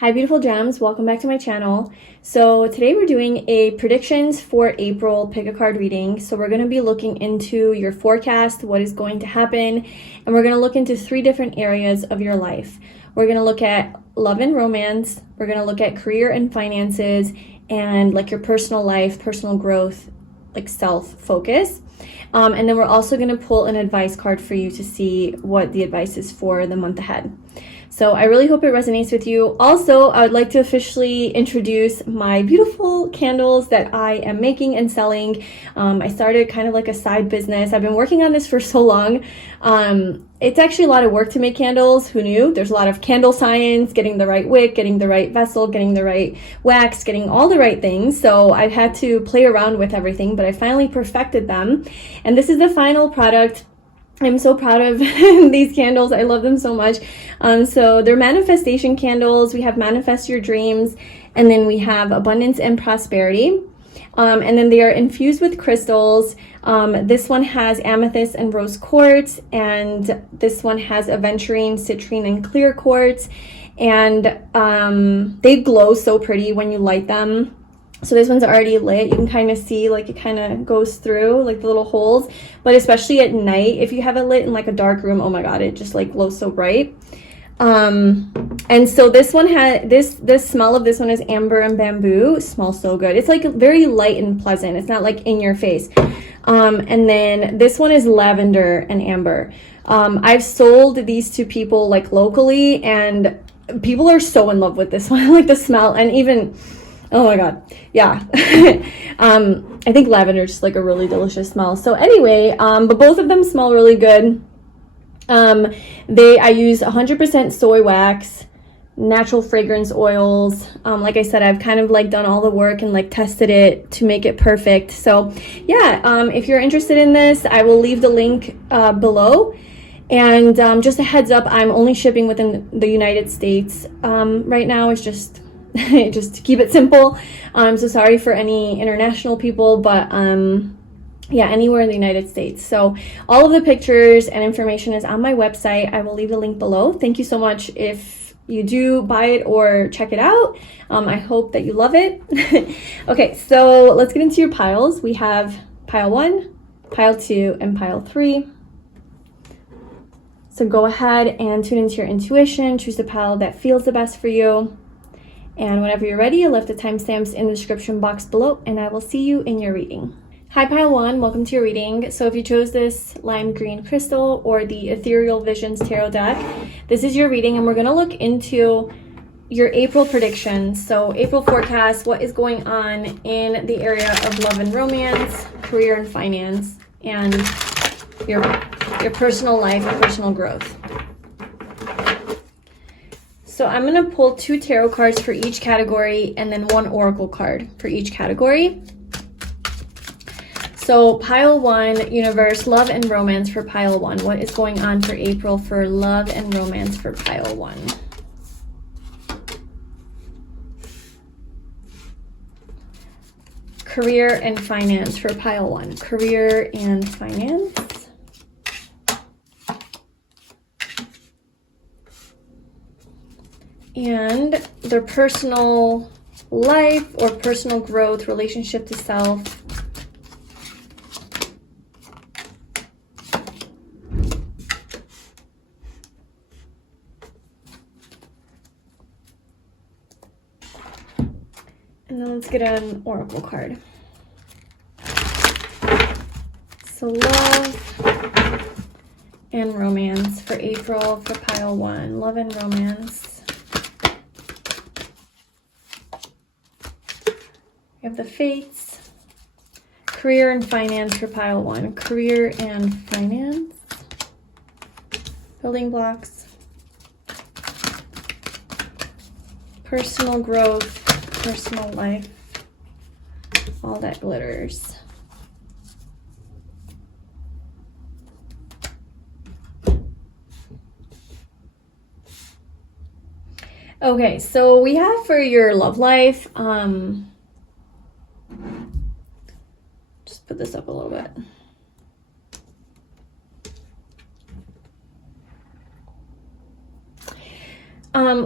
Hi beautiful gems, welcome back to my channel. So today we're doing a predictions for April pick a card reading. So we're going to be looking into your forecast, what is going to happen, and we're going to look into 3 different areas of your life. We're going to look at love and romance, we're going to look at career and finances, and like your personal life, personal growth, like self-focus. And then we're also going to pull an advice card for you to see what the advice is for the month ahead. So I really hope it resonates with you. Also, I would like to officially introduce my beautiful candles that I am making and selling. I started kind of like a side business. I've been working on this for so long. It's actually a lot of work to make candles. Who knew? There's a lot of candle science, getting the right wick, getting the right vessel, getting the right wax, getting all the right things. So I've had to play around with everything, but I finally perfected them. And this is the final product. I'm so proud of these candles. I love them so much. So they're manifestation candles. We have manifest your dreams, and then we have abundance and prosperity. And then they are infused with crystals. This one has amethyst and rose quartz, and this one has aventurine, citrine, and clear quartz. And they glow so pretty when you light them. So this one's already lit. You can kind of see like it kind of goes through like the little holes, but especially at night, if you have it lit in like a dark room, oh my God, it just like glows so bright. And so this one had this smell of this one is amber and bamboo. It smells so good. It's like very light and pleasant. It's not like in your face. And then this one is lavender and amber. I've sold these to people like locally, and people are so in love with this one. Like the smell, and even, oh my God. Yeah. I think lavender is just like a really delicious smell. So anyway, but both of them smell really good. I use 100% soy wax, natural fragrance oils. Like I said, I've kind of like done all the work and like tested it to make it perfect. So yeah, if you're interested in this, I will leave the link below. And just a heads up, I'm only shipping within the United States right now. It's just to keep it simple. So sorry for any international people, but yeah, anywhere in the United States. So all of the pictures and information is on my website. I will leave the link below. Thank you so much if you do buy it or check it out. I hope that you love it. Okay, so let's get into your piles. We have pile 1, pile 2, and pile 3. So go ahead and tune into your intuition. Choose the pile that feels the best for you. And whenever you're ready, I left the timestamps in the description box below, and I will see you in your reading. Hi pile 1, welcome to your reading. So if you chose this lime green crystal or the Ethereal Visions Tarot deck, this is your reading, and we're going to look into your April predictions. So April forecast, what is going on in the area of love and romance, career and finance, and your personal life and personal growth. So I'm going to pull 2 tarot cards for each category and then 1 oracle card for each category. So pile 1, universe, love and romance for pile 1. What is going on for April for love and romance for pile 1? Career and finance for pile 1. Career and finance. And their personal life or personal growth, relationship to self. And then let's get an oracle card. So love and romance for April for pile 1. Love and romance. We have the Fates. Career and finance for pile 1. Career and finance. Building blocks. Personal growth. Personal life. All that glitters. Okay, so we have for your love life, just put this up a little bit.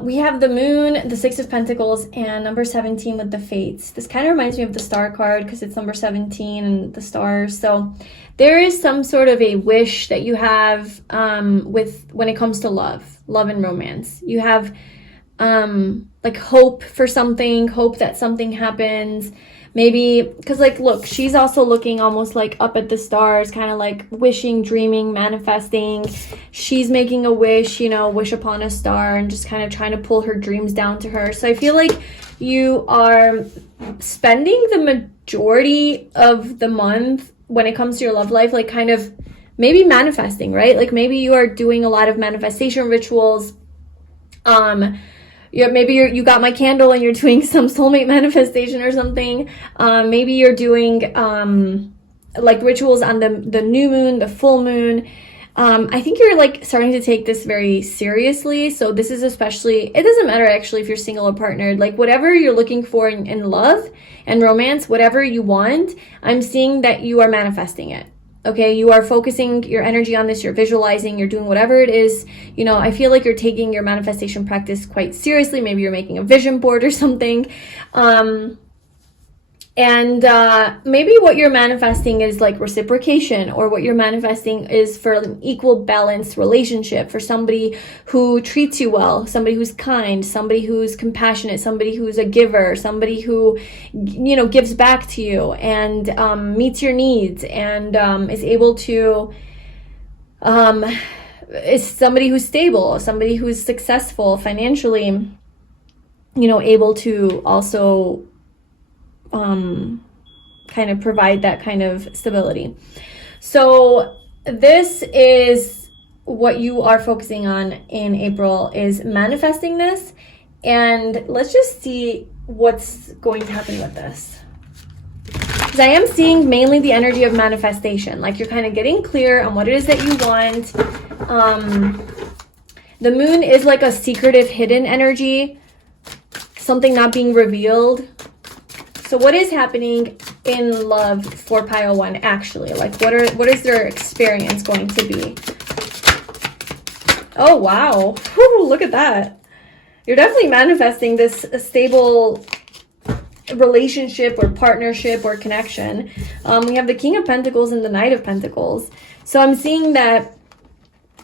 we have the moon, the Six of Pentacles, and number 17 with the Fates. This kind of reminds me of the Star card because it's number 17 and the stars. So there is some sort of a wish that you have when it comes to love and romance. You have like hope for something, hope that something happens. Maybe because, like, look, she's also looking almost like up at the stars, kind of like wishing, dreaming, manifesting. She's making a wish, you know, wish upon a star, and just kind of trying to pull her dreams down to her. So I feel like you are spending the majority of the month when it comes to your love life, like kind of maybe manifesting, right? Like maybe you are doing a lot of manifestation rituals. Maybe you got my candle and you're doing some soulmate manifestation or something. Maybe you're doing like rituals on the new moon, the full moon. I think you're like starting to take this very seriously. So this is especially, it doesn't matter actually if you're single or partnered, like whatever you're looking for in love and romance, whatever you want, I'm seeing that you are manifesting it. Okay, you are focusing your energy on this, you're visualizing, you're doing whatever it is. You know, I feel like you're taking your manifestation practice quite seriously. Maybe you're making a vision board or something. Maybe what you're manifesting is like reciprocation, or what you're manifesting is for an equal balanced relationship, for somebody who treats you well, somebody who's kind, somebody who's compassionate, somebody who's a giver, somebody who, you know, gives back to you and meets your needs and is able to, is somebody who's stable, somebody who's successful financially, you know, able to also kind of provide that kind of stability. So this is what you are focusing on in April, is manifesting this. And let's just see what's going to happen with this. Because I am seeing mainly the energy of manifestation. Like you're kind of getting clear on what it is that you want. The moon is like a secretive, hidden energy. Something not being revealed. So what is happening in love for Pile 1 actually? Like what is their experience going to be? Oh, wow. Whew, look at that. You're definitely manifesting this stable relationship or partnership or connection. We have the King of Pentacles and the Knight of Pentacles. So I'm seeing that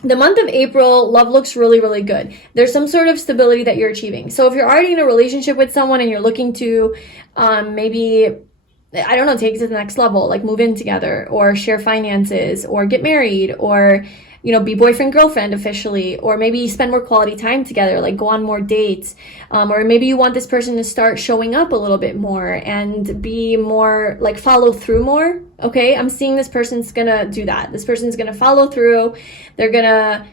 the month of April, love looks really, really good. There's some sort of stability that you're achieving. So if you're already in a relationship with someone and you're looking to maybe, I don't know, take it to the next level, like move in together or share finances or get married or, you know, be boyfriend, girlfriend officially, or maybe spend more quality time together, like go on more dates. Or maybe you want this person to start showing up a little bit more and be more, like follow through more. Okay, I'm seeing this person's gonna do that. This person's gonna follow through. They're gonna,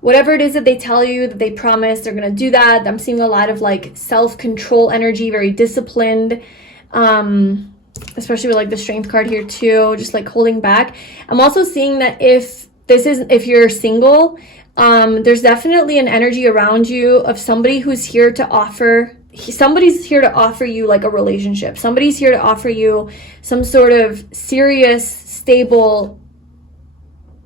whatever it is that they tell you, that they promise, they're gonna do that. I'm seeing a lot of like self-control energy, very disciplined, especially with like the Strength card here too, just like holding back. I'm also seeing that if you're single, there's definitely an energy around you of somebody who's here to offer. Somebody's here to offer you like a relationship. Somebody's here to offer you some sort of serious, stable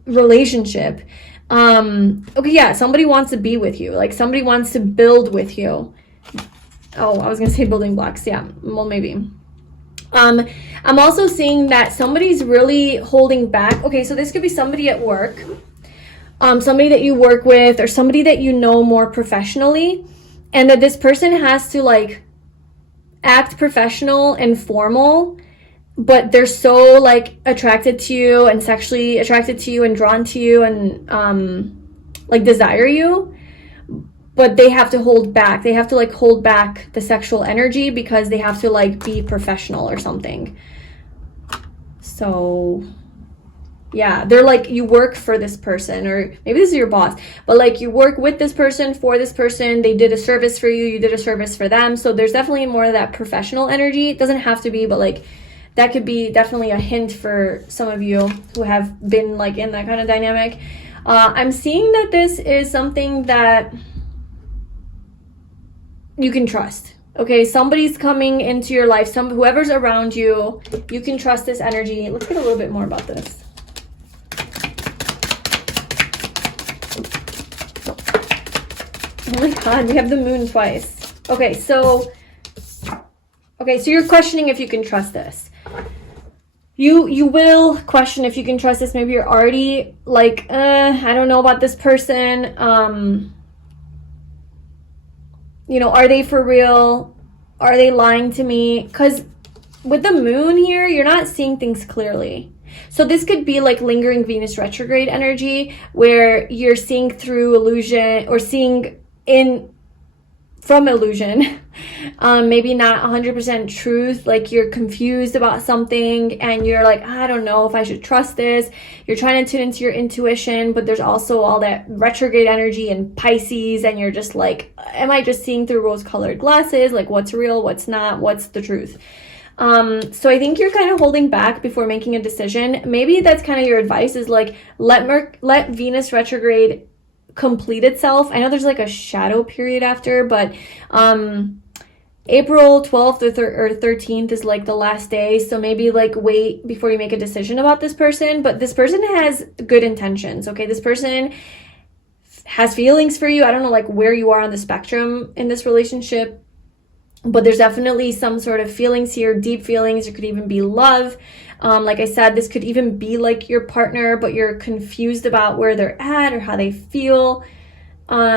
relationship. Okay, yeah, somebody wants to be with you. Like somebody wants to build with you. Oh, I was gonna say building blocks. Yeah, well, maybe. I'm also seeing that somebody's really holding back. Okay, so this could be somebody at work, somebody that you work with, or somebody that you know more professionally, and that this person has to like act professional and formal, but they're so like attracted to you and sexually attracted to you and drawn to you and like desire you, but they have to hold back. They have to like hold back the sexual energy because they have to like be professional or something. So yeah, they're like, you work for this person, or maybe this is your boss, but like you work with this person, for this person. They did a service for you, you did a service for them. So there's definitely more of that professional energy. It doesn't have to be, but like that could be definitely a hint for some of you who have been like in that kind of dynamic. I'm seeing that this is something that you can trust. Okay, somebody's coming into your life, whoever's around you, you can trust this energy. Let's get a little bit more about this. Oh my God, we have the moon twice. Okay, so you're questioning if you can trust this. You will question if you can trust this. Maybe you're already like, I don't know about this person. You know, are they for real? Are they lying to me? Because with the moon here, you're not seeing things clearly. So this could be like lingering Venus retrograde energy where you're seeing through illusion or seeing from illusion, maybe not 100% truth, like you're confused about something and you're like, I don't know if I should trust this. You're trying to tune into your intuition, but there's also all that retrograde energy in Pisces and you're just like, am I just seeing through rose-colored glasses? Like what's real, what's not, what's the truth? So I think you're kind of holding back before making a decision. Maybe that's kind of your advice is like, let Venus retrograde complete itself. I know there's like a shadow period after, but April 12th or 13th is like the last day. So maybe like wait before you make a decision about this person. But this person has good intentions, okay? This person has feelings for you. I don't know like where you are on the spectrum in this relationship, but there's definitely some sort of feelings here, deep feelings. It could even be love. Like I said, this could even be like your partner, but you're confused about where they're at or how they feel. There's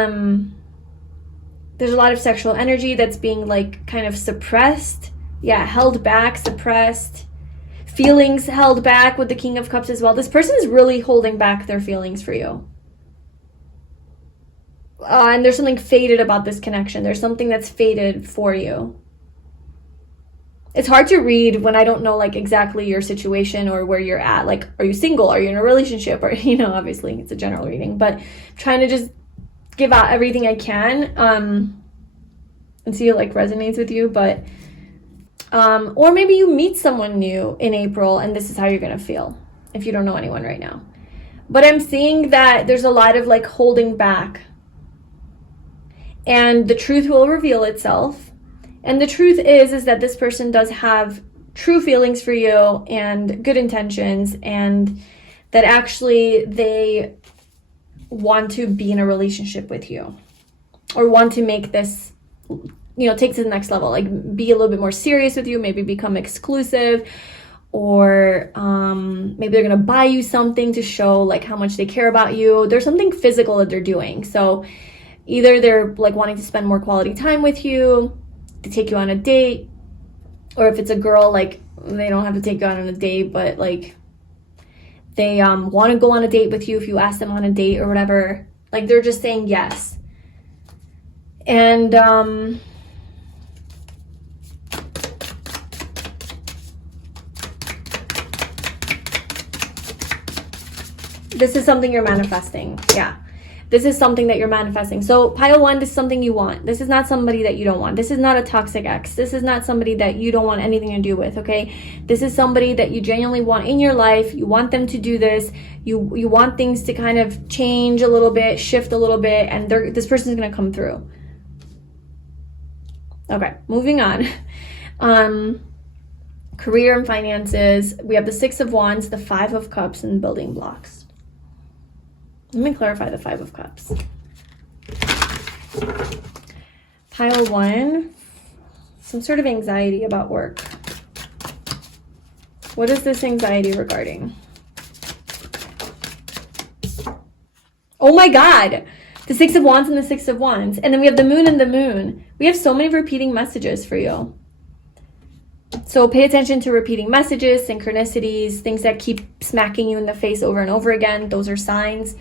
a lot of sexual energy that's being like kind of suppressed. Yeah, held back, suppressed. Feelings held back with the King of Cups as well. This person is really holding back their feelings for you. And there's something fated about this connection. There's something that's fated for you. It's hard to read when I don't know like exactly your situation or where you're at. Like, are you single? Are you in a relationship? Or, you know, obviously it's a general reading, but I'm trying to just give out everything I can and see if it like resonates with you. But, or maybe you meet someone new in April and this is how you're going to feel if you don't know anyone right now. But I'm seeing that there's a lot of like holding back and the truth will reveal itself. And the truth is that this person does have true feelings for you and good intentions, and that actually they want to be in a relationship with you or want to make this, you know, take to the next level, like be a little bit more serious with you, maybe become exclusive, or maybe they're going to buy you something to show like how much they care about you. There's something physical that they're doing. So either they're like wanting to spend more quality time with you, to take you on a date, or if it's a girl, like they don't have to take you on a date, but like they want to go on a date with you if you ask them on a date or whatever. Like they're just saying yes. And this is something you're manifesting. Yeah. This is something that you're manifesting. So pile one, this is something you want. This is not somebody that you don't want. This is not a toxic ex. This is not somebody that you don't want anything to do with, okay? This is somebody that you genuinely want in your life. You want them to do this. You want things to kind of change a little bit, shift a little bit, and this person's going to come through. Okay, moving on. Career and finances. We have the Six of Wands, the Five of Cups, and building blocks. Let me clarify the Five of Cups. Pile one, some sort of anxiety about work. What is this anxiety regarding? Oh my God! The Six of Wands and the Six of Wands. And then we have the Moon and the Moon. We have so many repeating messages for you. So pay attention to repeating messages, synchronicities, things that keep smacking you in the face over and over again. Those are signs.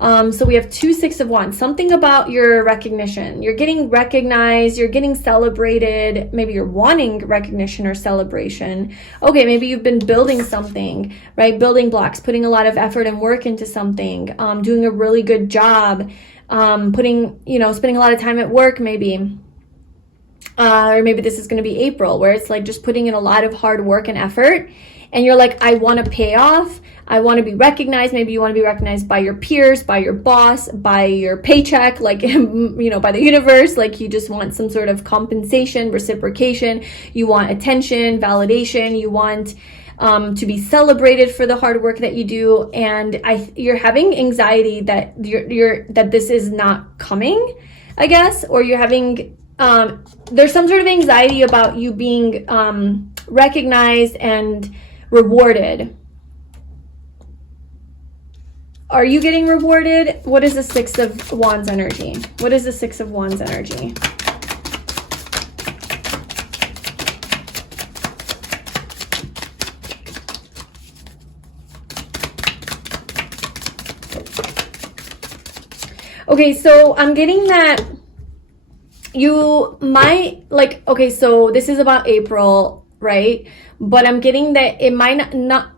So we have two Six of Wands. Something about your recognition. You're getting recognized. You're getting celebrated. Maybe you're wanting recognition or celebration. Okay, maybe you've been building something, right? Building blocks, putting a lot of effort and work into something, doing a really good job, spending a lot of time at work maybe. Or maybe this is going to be April, where it's like just putting in a lot of hard work and effort. And you're like, I want to pay off. I want to be recognized. Maybe you want to be recognized by your peers, by your boss, by your paycheck, like, by the universe. Like you just want some sort of compensation, reciprocation. You want attention, validation. You want to be celebrated for the hard work that you do. And you're having anxiety that that this is not coming. I guess, or you're having, there's some sort of anxiety about you being recognized and rewarded. Are you getting rewarded? What is the Six of Wands energy? What is the Six of Wands energy? Okay, so I'm getting that you might, like, okay, so this is about April, right? But I'm getting that it might not,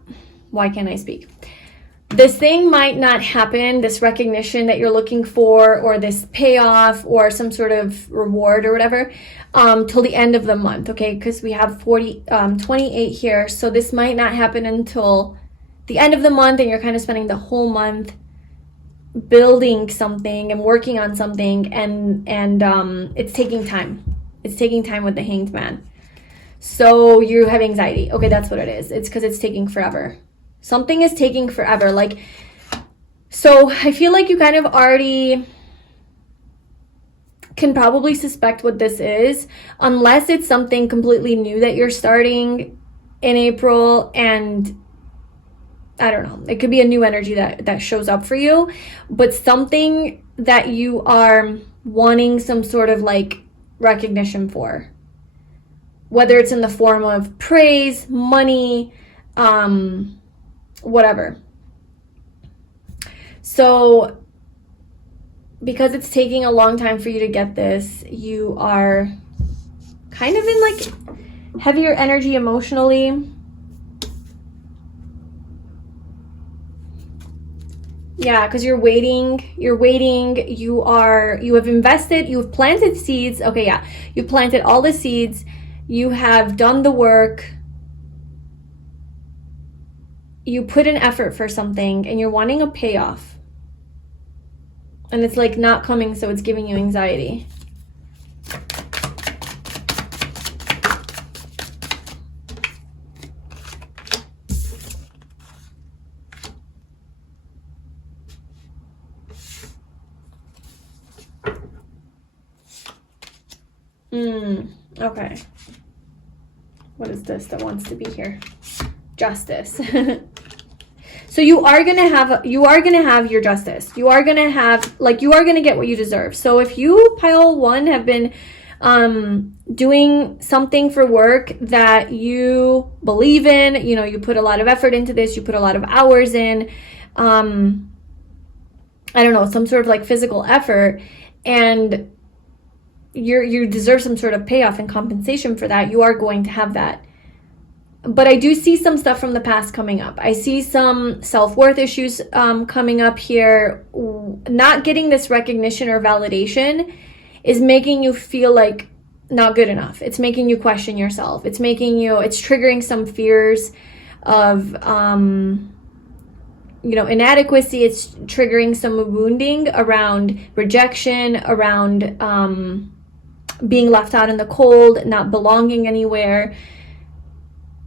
why can't I speak? This thing might not happen, this recognition that you're looking for, or this payoff, or some sort of reward or whatever, till the end of the month, okay? Because we have 28 here, so this might not happen until the end of the month, and you're kind of spending the whole month building something and working on something, and it's taking time. It's taking time with the Hanged Man. So you have anxiety. Okay, that's what it is. It's because it's taking forever. Something is taking forever. Like, so I feel like you kind of already can probably suspect what this is, unless it's something completely new that you're starting in April, and I don't know, it could be a new energy that shows up for you, but something that you are wanting some sort of like recognition for, whether it's in the form of praise, money, whatever. So because it's taking a long time for you to get this, you are kind of in like heavier energy emotionally. Yeah, because you're waiting, you have invested, you've planted seeds. Okay, yeah, you planted all the seeds, you have done the work, you put in effort for something, and you're wanting a payoff. And it's like not coming, so it's giving you anxiety. Okay. What is this that wants to be here? Justice. So you are going to have your justice. You are going to have, like, you are going to get what you deserve. So if you, pile one, have been doing something for work that you believe in, you know, you put a lot of effort into this, you put a lot of hours in, I don't know, some sort of like physical effort, and you deserve some sort of payoff and compensation for that, you are going to have that. But I do see some stuff from the past coming up. I see some self-worth issues coming up here. Not getting this recognition or validation is making you feel like not good enough. It's making you question yourself. It's triggering some fears of, inadequacy. It's triggering some wounding around rejection, around being left out in the cold, not belonging anywhere,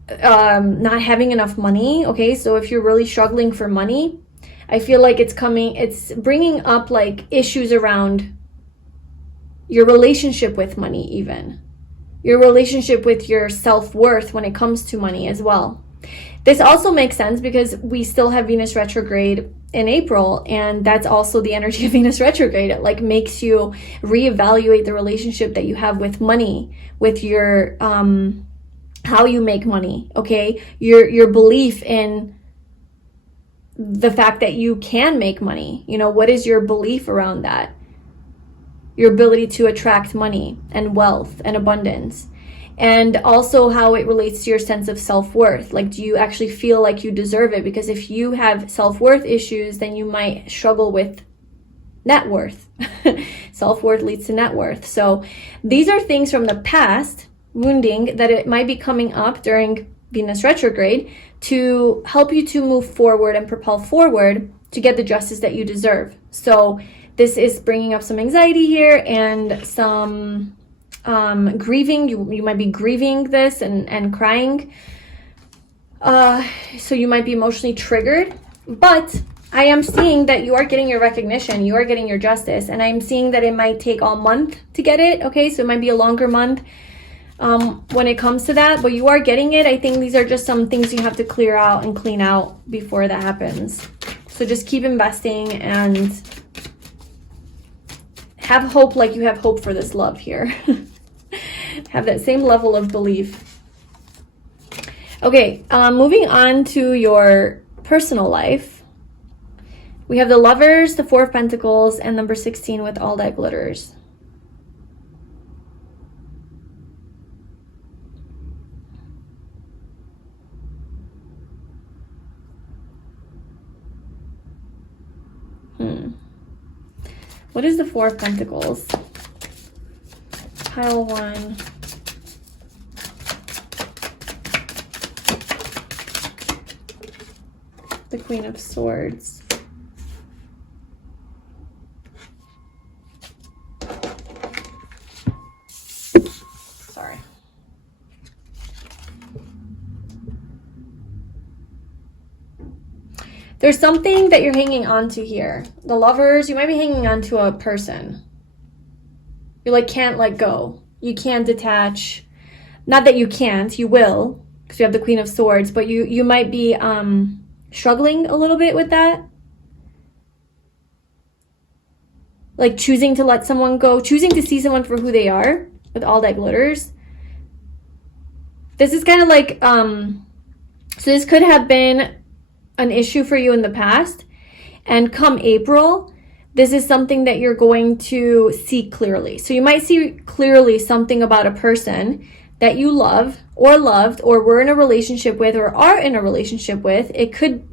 not having enough money. Okay, so if you're really struggling for money, I feel like it's bringing up like issues around your relationship with money, even your relationship with your self-worth when it comes to money as well. This also makes sense because we still have Venus retrograde in April, and that's also the energy of Venus retrograde. It like makes you reevaluate the relationship that you have with money, with your how you make money, okay? Your belief in the fact that you can make money. You know, what is your belief around that? Your ability to attract money and wealth and abundance. And also how it relates to your sense of self-worth. Like, do you actually feel like you deserve it? Because if you have self-worth issues, then you might struggle with net worth. Self-worth leads to net worth. So these are things from the past, wounding, that it might be coming up during Venus retrograde to help you to move forward and propel forward to get the justice that you deserve. So this is bringing up some anxiety here and some grieving. You might be grieving this and crying. So you might be emotionally triggered, but I am seeing that you are getting your recognition, you are getting your justice, and I'm seeing that it might take all month to get it, okay? So it might be a longer month when it comes to that, but you are getting it. I think these are just some things you have to clear out and clean out before that happens. So just keep investing and have hope, like you have hope for this love here. Have that same level of belief. Okay, moving on to your personal life. We have the Lovers, the Four of Pentacles, and number 16 with all that glitters. What is the Four of Pentacles? Pile 1. The Queen of Swords. Sorry. There's something that you're hanging on to here. The Lovers, you might be hanging on to a person. You like can't let go. You can't detach. Not that you can't, you will, because you have the Queen of Swords, but you might be struggling a little bit with that. Like choosing to let someone go, choosing to see someone for who they are with all that glitters. This is kind of like, so this could have been an issue for you in the past, and come April, this is something that you're going to see clearly. So you might see clearly something about a person that you love or loved or were in a relationship with or are in a relationship with. It could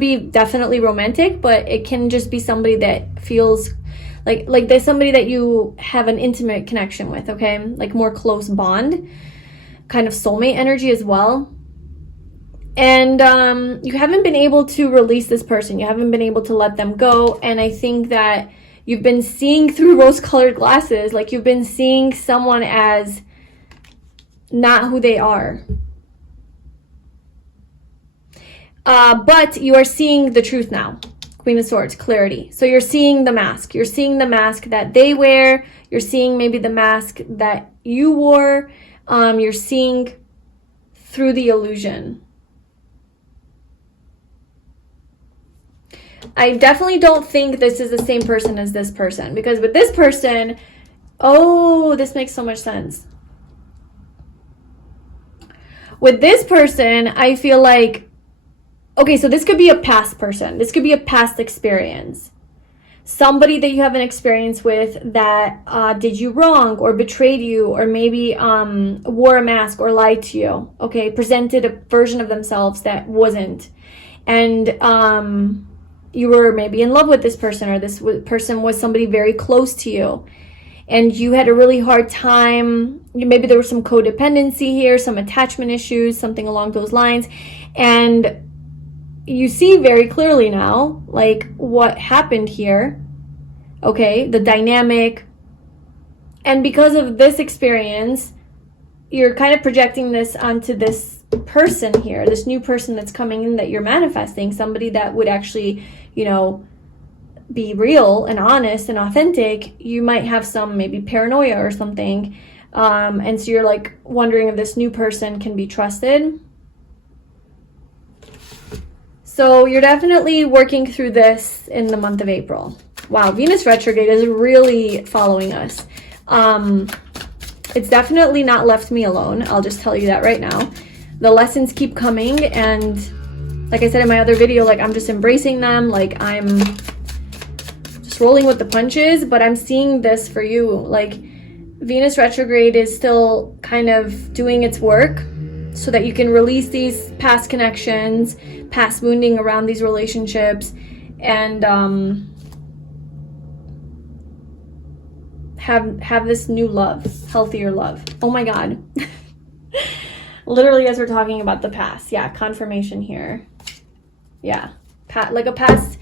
be definitely romantic, but it can just be somebody that feels like there's somebody that you have an intimate connection with, okay? Like more close bond, kind of soulmate energy as well. And you haven't been able to release this person. You haven't been able to let them go. And I think that you've been seeing through rose-colored glasses. Like you've been seeing someone as not who they are. But you are seeing the truth now. Queen of Swords, clarity. So you're seeing the mask. You're seeing the mask that they wear. You're seeing maybe the mask that you wore. You're seeing through the illusion. I definitely don't think this is the same person as this person, because with this person, oh, this makes so much sense. With this person, I feel like, okay, so this could be a past person. This could be a past experience. Somebody that you have an experience with that did you wrong or betrayed you or maybe wore a mask or lied to you, okay? Presented a version of themselves that wasn't. And you were maybe in love with this person, or this person was somebody very close to you. And you had a really hard time. Maybe there was some codependency here, some attachment issues, something along those lines. And you see very clearly now, like, what happened here. Okay, the dynamic. And because of this experience, you're kind of projecting this onto this person here, this new person that's coming in that you're manifesting, somebody that would actually, you know, be real and honest and authentic. You might have some maybe paranoia or something. And so you're like wondering if this new person can be trusted. So you're definitely working through this in the month of April. Wow, Venus retrograde is really following us. It's definitely not left me alone. I'll just tell you that right now. The lessons keep coming, and like I said in my other video, like I'm just embracing them. Like I'm just rolling with the punches, but I'm seeing this for you. Like Venus retrograde is still kind of doing its work so that you can release these past connections, past wounding around these relationships, and have this new love, healthier love. Oh my God. Literally, as we're talking about the past. Yeah, confirmation here. Yeah, like a past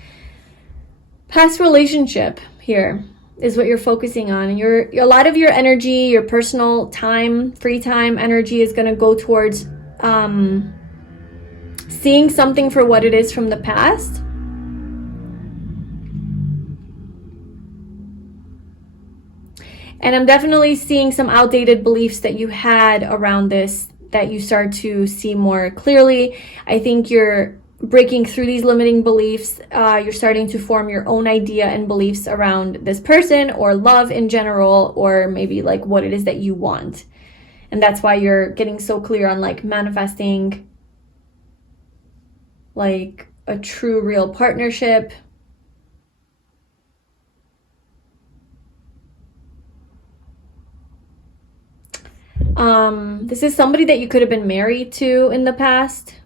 relationship here is what you're focusing on. And a lot of your energy, your personal time, free time energy is going to go towards seeing something for what it is from the past And I'm definitely seeing some outdated beliefs that you had around this that you start to see more clearly. I think you're breaking through these limiting beliefs. You're starting to form your own idea and beliefs around this person or love in general, or maybe like what it is that you want. And that's why you're getting so clear on like manifesting like a true, real partnership. This is somebody that you could have been married to in the past.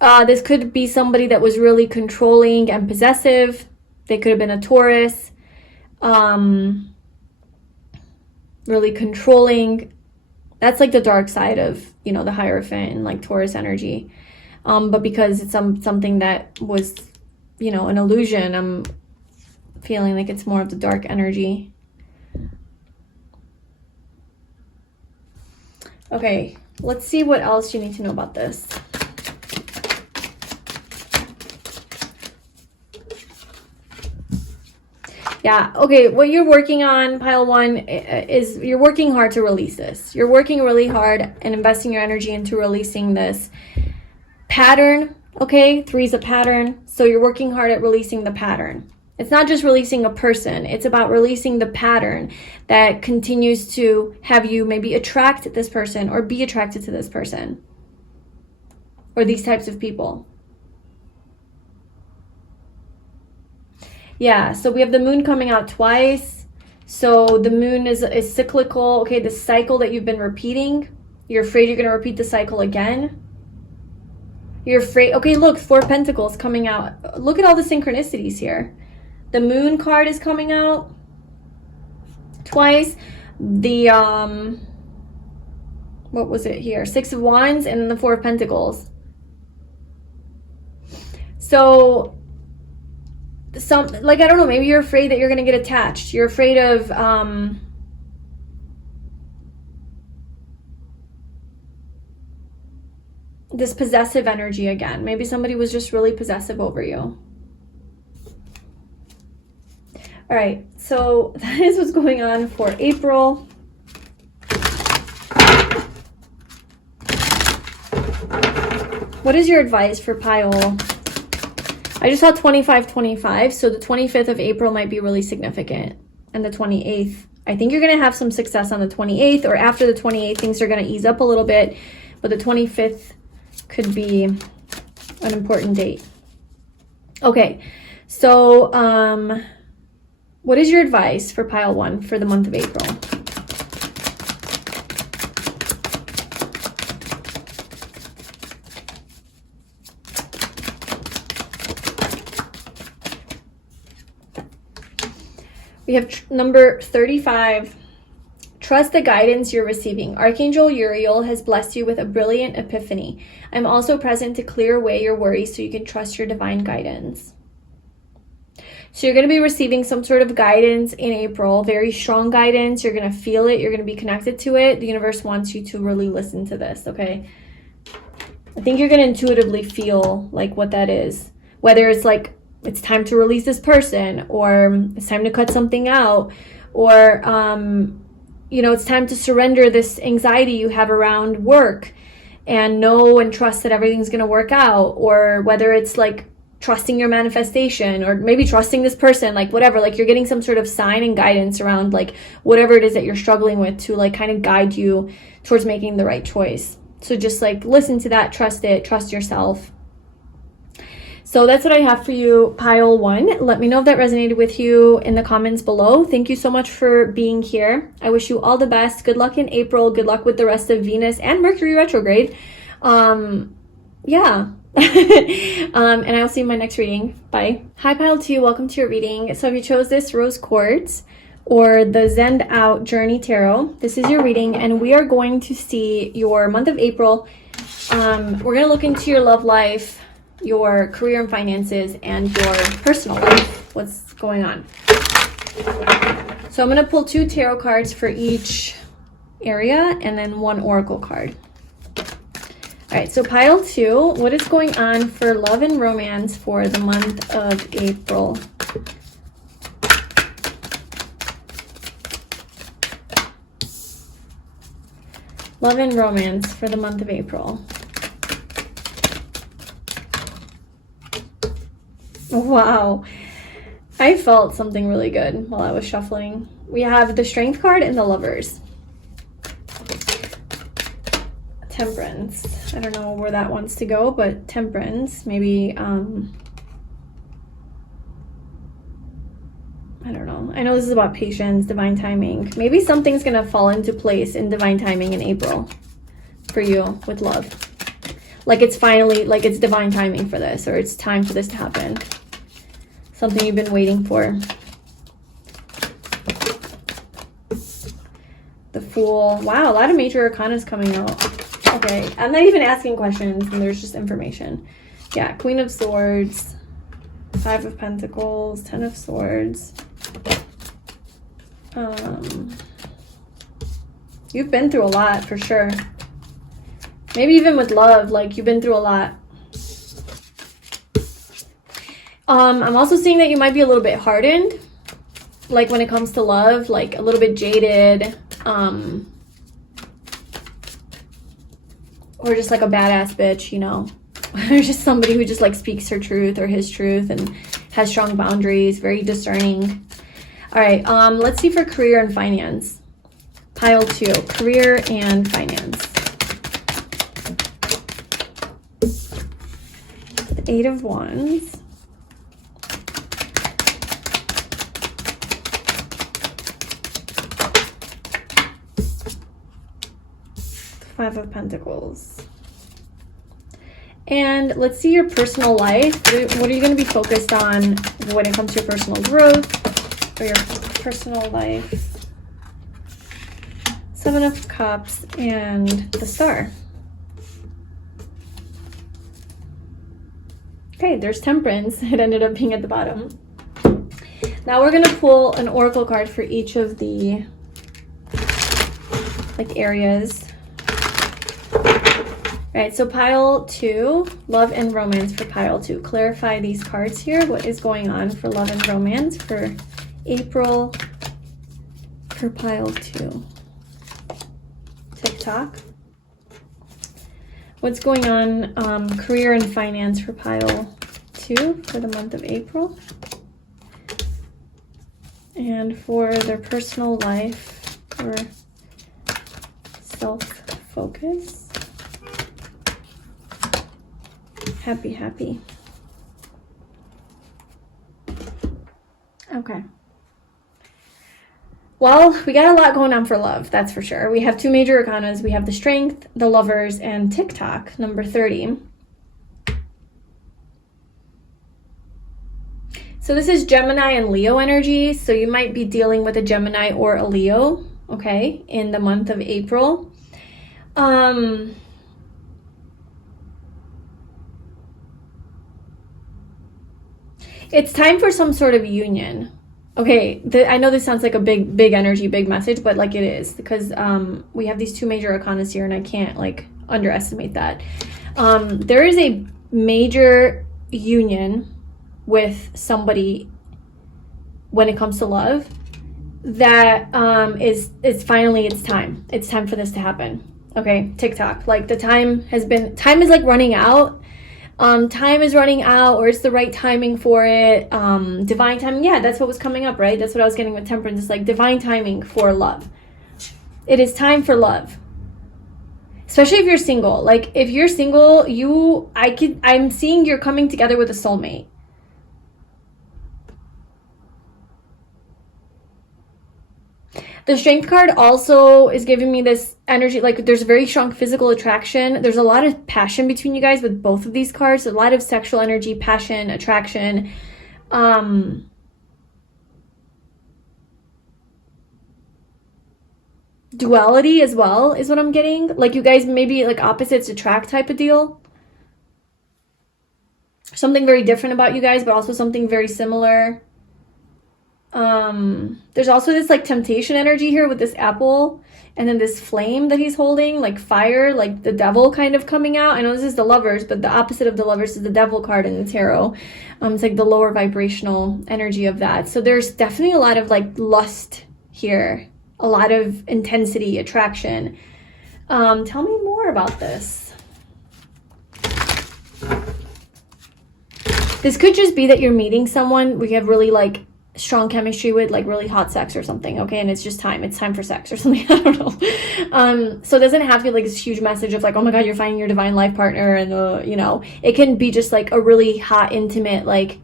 This could be somebody that was really controlling and possessive. They could have been a Taurus. Really controlling. That's like the dark side of, you know, the Hierophant and like Taurus energy. But because it's something that was, you know, an illusion, I'm feeling like it's more of the dark energy. Okay, let's see what else you need to know about this. Yeah, okay, what you're working on, pile one, is you're working hard to release this. You're working really hard and investing your energy into releasing this pattern, okay? 3 is a pattern, so you're working hard at releasing the pattern. It's not just releasing a person, it's about releasing the pattern that continues to have you maybe attract this person or be attracted to this person or these types of people. Yeah, so we have the moon coming out twice. So the moon is cyclical. Okay, the cycle that you've been repeating, you're afraid you're going to repeat the cycle again. You're afraid. Okay, look, 4 Pentacles coming out. Look at all the synchronicities here. The moon card is coming out twice. The, what was it here? 6 of Wands and then the 4 of Pentacles. So, like, I don't know, maybe you're afraid that you're going to get attached. You're afraid of, this possessive energy again. Maybe somebody was just really possessive over you. All right, so that is what's going on for April. What is your advice for pile? I just saw 25-25, so the 25th of April might be really significant. And the 28th, I think you're going to have some success on the 28th, or after the 28th, things are going to ease up a little bit. But the 25th could be an important date. Okay, so what is your advice for pile one for the month of April? We have number 35. Trust the guidance you're receiving. Archangel Uriel has blessed you with a brilliant epiphany. I'm also present to clear away your worries so you can trust your divine guidance. So you're going to be receiving some sort of guidance in April, very strong guidance. You're going to feel it. You're going to be connected to it. The universe wants you to really listen to this, okay? I think you're going to intuitively feel like what that is. Whether it's like it's time to release this person, or it's time to cut something out, or, you know, it's time to surrender this anxiety you have around work and know and trust that everything's going to work out, or whether it's like trusting your manifestation, or maybe trusting this person, like whatever, like you're getting some sort of sign and guidance around like whatever it is that you're struggling with to like kind of guide you towards making the right choice. So just like listen to that, trust it, trust yourself. So that's what I have for you, pile one. Let me know if that resonated with you in the comments below. Thank you so much for being here. I wish you all the best. Good luck in April. Good luck with the rest of Venus and Mercury retrograde. Yeah. And I'll see you in my next reading. Bye. Hi, pile two. Welcome to your reading. So if you chose this rose quartz or the Zend Out Journey Tarot, this is your reading, and we are going to see your month of April. We're going to look into your love life, your career and finances, and your personal life. What's going on? So I'm going to pull 2 tarot cards for each area and then 1 oracle card. All right, so pile 2, what is going on for love and romance for the month of April? Love and romance for the month of April. Wow. I felt something really good while I was shuffling. We have the Strength card and the Lovers. Temperance. I don't know where that wants to go, but Temperance. Maybe, I don't know. I know this is about patience, divine timing. Maybe something's going to fall into place in divine timing in April for you with love. Like it's finally, like it's divine timing for this, or it's time for this to happen. Something you've been waiting for. The Fool. Wow, a lot of major arcanas coming out. Okay, I'm not even asking questions, and there's just information. Yeah, Queen of Swords, 5 of Pentacles, 10 of Swords. You've been through a lot, for sure. Maybe even with love, like you've been through a lot. I'm also seeing that you might be a little bit hardened, like when it comes to love, like a little bit jaded, or just like a badass bitch, you know, or just somebody who just like speaks her truth or his truth and has strong boundaries, very discerning. All right, let's see for career and finance. Pile 2, career and finance. The 8 of Wands. 5 of Pentacles. And let's see your personal life. What are you going to be focused on when it comes to your personal growth or your personal life? 7 of Cups and the Star. Okay, there's Temperance. It ended up being at the bottom. Now we're going to pull an oracle card for each of the like areas. All right, so pile 2, love and romance for pile 2. Clarify these cards here. What is going on for love and romance for April for pile 2? TikTok. What's going on career and finance for pile 2 for the month of April? And for their personal life or self-focus. Happy. Okay. Well, we got a lot going on for love, that's for sure. We have 2 major arcanas. We have the Strength, the Lovers, and TikTok, number 30. So this is Gemini and Leo energy. So you might be dealing with a Gemini or a Leo, okay, in the month of April. It's time for some sort of union. Okay, I know this sounds like a big energy, big message, but like it is, because we have these 2 major arcanas here and I can't like underestimate that. There is a major union with somebody when it comes to love that is finally, it's time. It's time for this to happen. Okay, TikTok, like the time is like running out. Time is running out, or it's the right timing for it. Divine timing. Yeah, that's what was coming up, right? That's what I was getting with Temperance. It's like divine timing for love. It is time for love. Especially if you're single. Like if you're single, I'm seeing you're coming together with a soulmate. The Strength card also is giving me this energy, like there's very strong physical attraction. There's a lot of passion between you guys with both of these cards. A lot of sexual energy, passion, attraction. Duality as well is what I'm getting. Like you guys maybe like opposites attract type of deal. Something very different about you guys, but also something very similar. There's also this like temptation energy here with this apple and then this flame that he's holding, like fire, like the devil kind of coming out. I know this is the Lovers, but the opposite of the Lovers is the Devil card in the tarot. It's like the lower vibrational energy of that. So there's definitely a lot of like lust here, a lot of intensity, attraction. Tell me more about this. This could just be that you're meeting someone we have really like strong chemistry with, like really hot sex or something, okay? And it's just time. It's time for sex or something. I don't know. So it doesn't have to be like this huge message of like, oh my God, you're finding your divine life partner. And, you know, it can be just like a really hot, intimate, like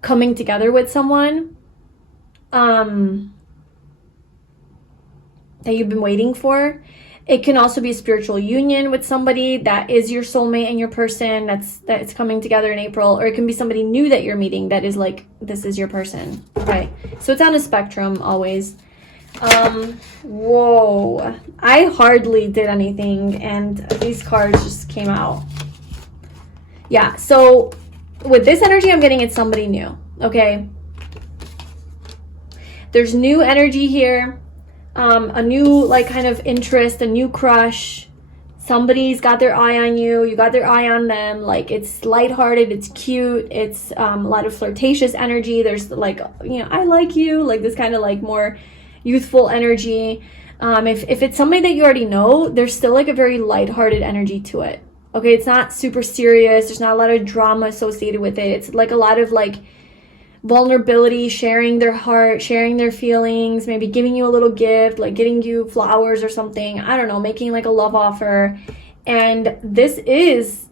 coming together with someone that you've been waiting for. It can also be a spiritual union with somebody that is your soulmate and your person that's coming together in April, or it can be somebody new that you're meeting that is like, this is your person. Okay, so it's on a spectrum always. Whoa, I hardly did anything and these cards just came out. Yeah, so with this energy, I'm getting it's somebody new, okay? There's new energy here. A new like kind of interest, a new crush. Somebody's got their eye on you, you got their eye on them. Like it's lighthearted, it's cute, it's a lot of flirtatious energy. There's like, you know, I like you, like this kind of like more youthful energy. If it's somebody that you already know, there's still like a very lighthearted energy to it. Okay, it's not super serious, there's not a lot of drama associated with it. It's like a lot of like vulnerability, sharing their heart, sharing their feelings, maybe giving you a little gift, like getting you flowers or something. I don't know, making like a love offer. And this is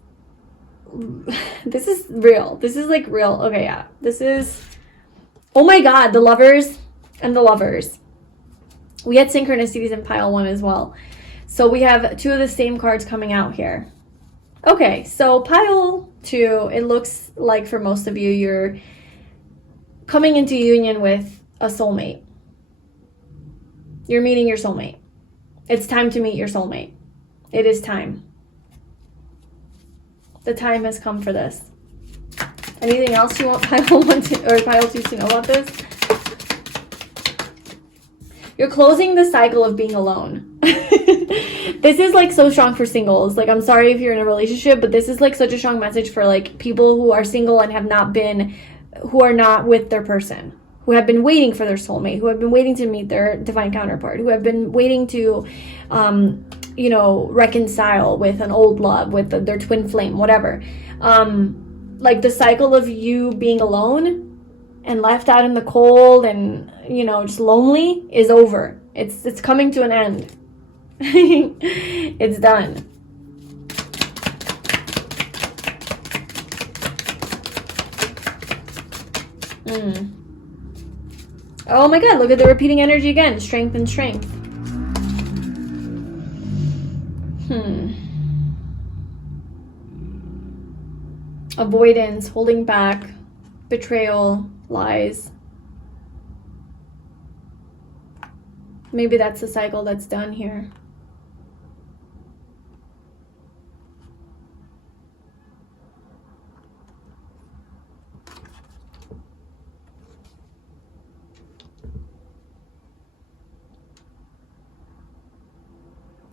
real. This is like real. Okay, yeah. This is, oh my God, the lovers and the lovers. We had synchronicities in pile 1 as well. So we have 2 of the same cards coming out here. Okay, so pile 2, it looks like for most of you, you're coming into union with a soulmate. You're meeting your soulmate. It's time to meet your soulmate. It is time. The time has come for this. Anything else you want pile 1 to, or pile 2 to know about this? You're closing the cycle of being alone. This is like so strong for singles. Like, I'm sorry if you're in a relationship, but this is like such a strong message for like people who are single and have not been, who are not with their person, who have been waiting for their soulmate, who have been waiting to meet their divine counterpart, who have been waiting to, you know, reconcile with an old love, with their twin flame, whatever. Like the cycle of you being alone and left out in the cold and, you know, just lonely is over. It's coming to an end. It's done. Oh my God, look at the repeating energy again. Strength and strength. Avoidance, holding back, betrayal, lies. Maybe that's the cycle that's done here.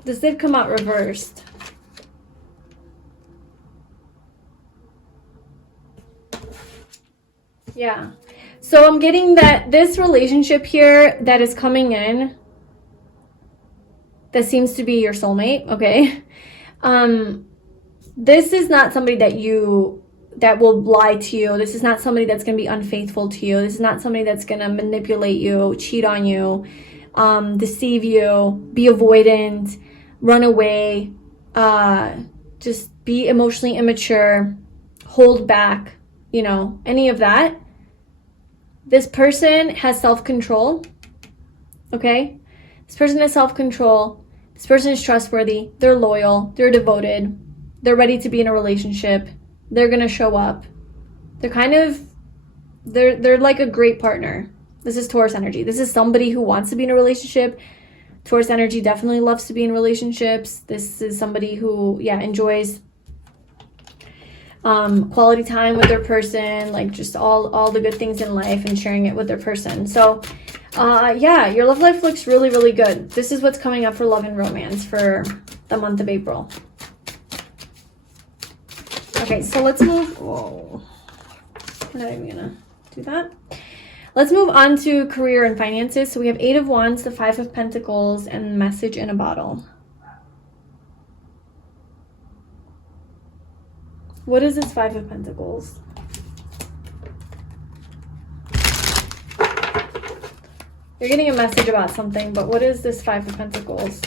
This did come out reversed. Yeah. So I'm getting that this relationship here that is coming in, that seems to be your soulmate, okay? This is not somebody that will lie to you. This is not somebody that's going to be unfaithful to you. This is not somebody that's going to manipulate you, cheat on you, deceive you, be avoidant, run away, just be emotionally immature, hold back, you know, any of that. This person has self-control, okay? This person has self-control. This person is trustworthy. They're loyal. They're devoted. They're ready to be in a relationship. They're going to show up. They're like a great partner. This is Taurus energy. This is somebody who wants to be in a relationship. Taurus energy definitely loves to be in relationships. This is somebody who, yeah, enjoys quality time with their person, like just all the good things in life and sharing it with their person. So yeah, your love life looks really, really good. This is what's coming up for love and romance for the month of April. Okay, so let's move. Whoa, I'm not even gonna do that. Let's move on to career and finances. So we have 8 of Wands, the 5 of Pentacles, and Message in a Bottle. What is this Five of Pentacles? You're getting a message about something, but what is this Five of Pentacles?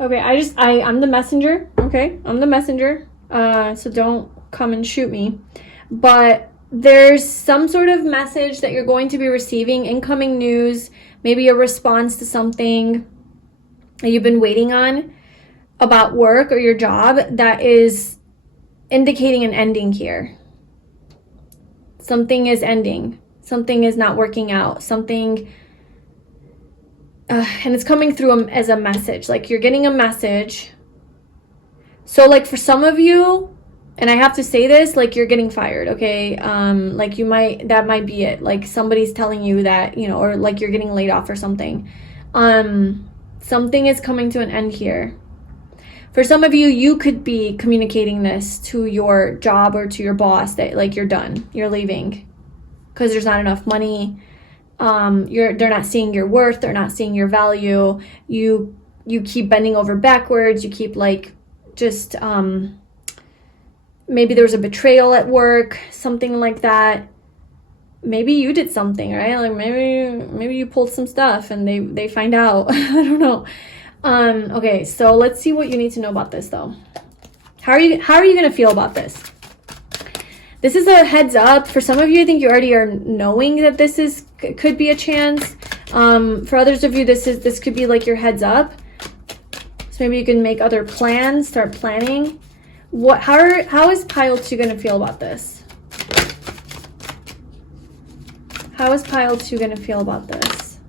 Okay, I'm the messenger, okay? I'm the messenger, so don't come and shoot me. But there's some sort of message that you're going to be receiving, incoming news, maybe a response to something that you've been waiting on about work or your job that is indicating an ending here. Something is ending. Something is not working out. Something... and it's coming through as a message. Like, you're getting a message. So, like, for some of you, and I have to say this, like, you're getting fired, okay? Like, that might be it. Like, somebody's telling you that, you know, or like you're getting laid off or something. Something is coming to an end here. For some of you, you could be communicating this to your job or to your boss that, like, you're done. You're leaving because there's not enough money. They're not seeing your worth, they're not seeing your value. You keep bending over backwards, you keep like just maybe there was a betrayal at work, something like that. Maybe you did something, right? Like maybe you pulled some stuff and they find out. I don't know. Okay, so let's see what you need to know about this though. How are you gonna feel about this? This is a heads up. For some of you, I think you already are knowing that this could be a chance. For others of you, this could be like your heads up. So maybe you can make other plans, start planning. How is pile 2 going to feel about this? How is pile 2 going to feel about this?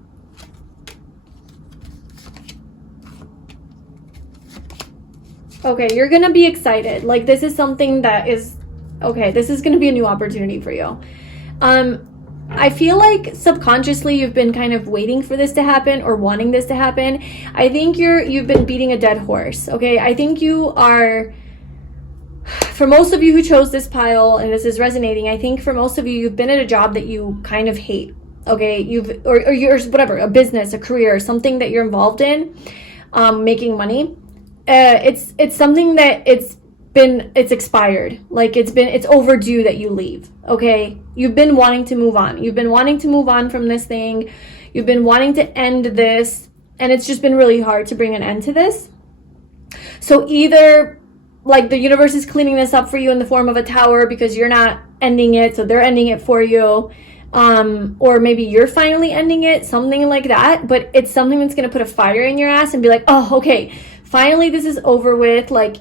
Okay, you're going to be excited. Like, this is something that is... Okay, this is going to be a new opportunity for you. I feel like subconsciously you've been kind of waiting for this to happen or wanting this to happen. I think you've been beating a dead horse, okay? I think you are... For most of you who chose this pile, and this is resonating, I think for most of you, you've been at a job that you kind of hate, okay? Or you're whatever, a business, a career, something that you're involved in, making money. It's something that it's expired. Like, it's overdue that you leave, okay? You've been wanting to move on. You've been wanting to move on from this thing. You've been wanting to end this, and it's just been really hard to bring an end to this. So either like the universe is cleaning this up for you in the form of a tower because you're not ending it, so they're ending it for you, or maybe you're finally ending it, something like that. But it's something that's going to put a fire in your ass and be like, oh, okay, finally this is over with. Like,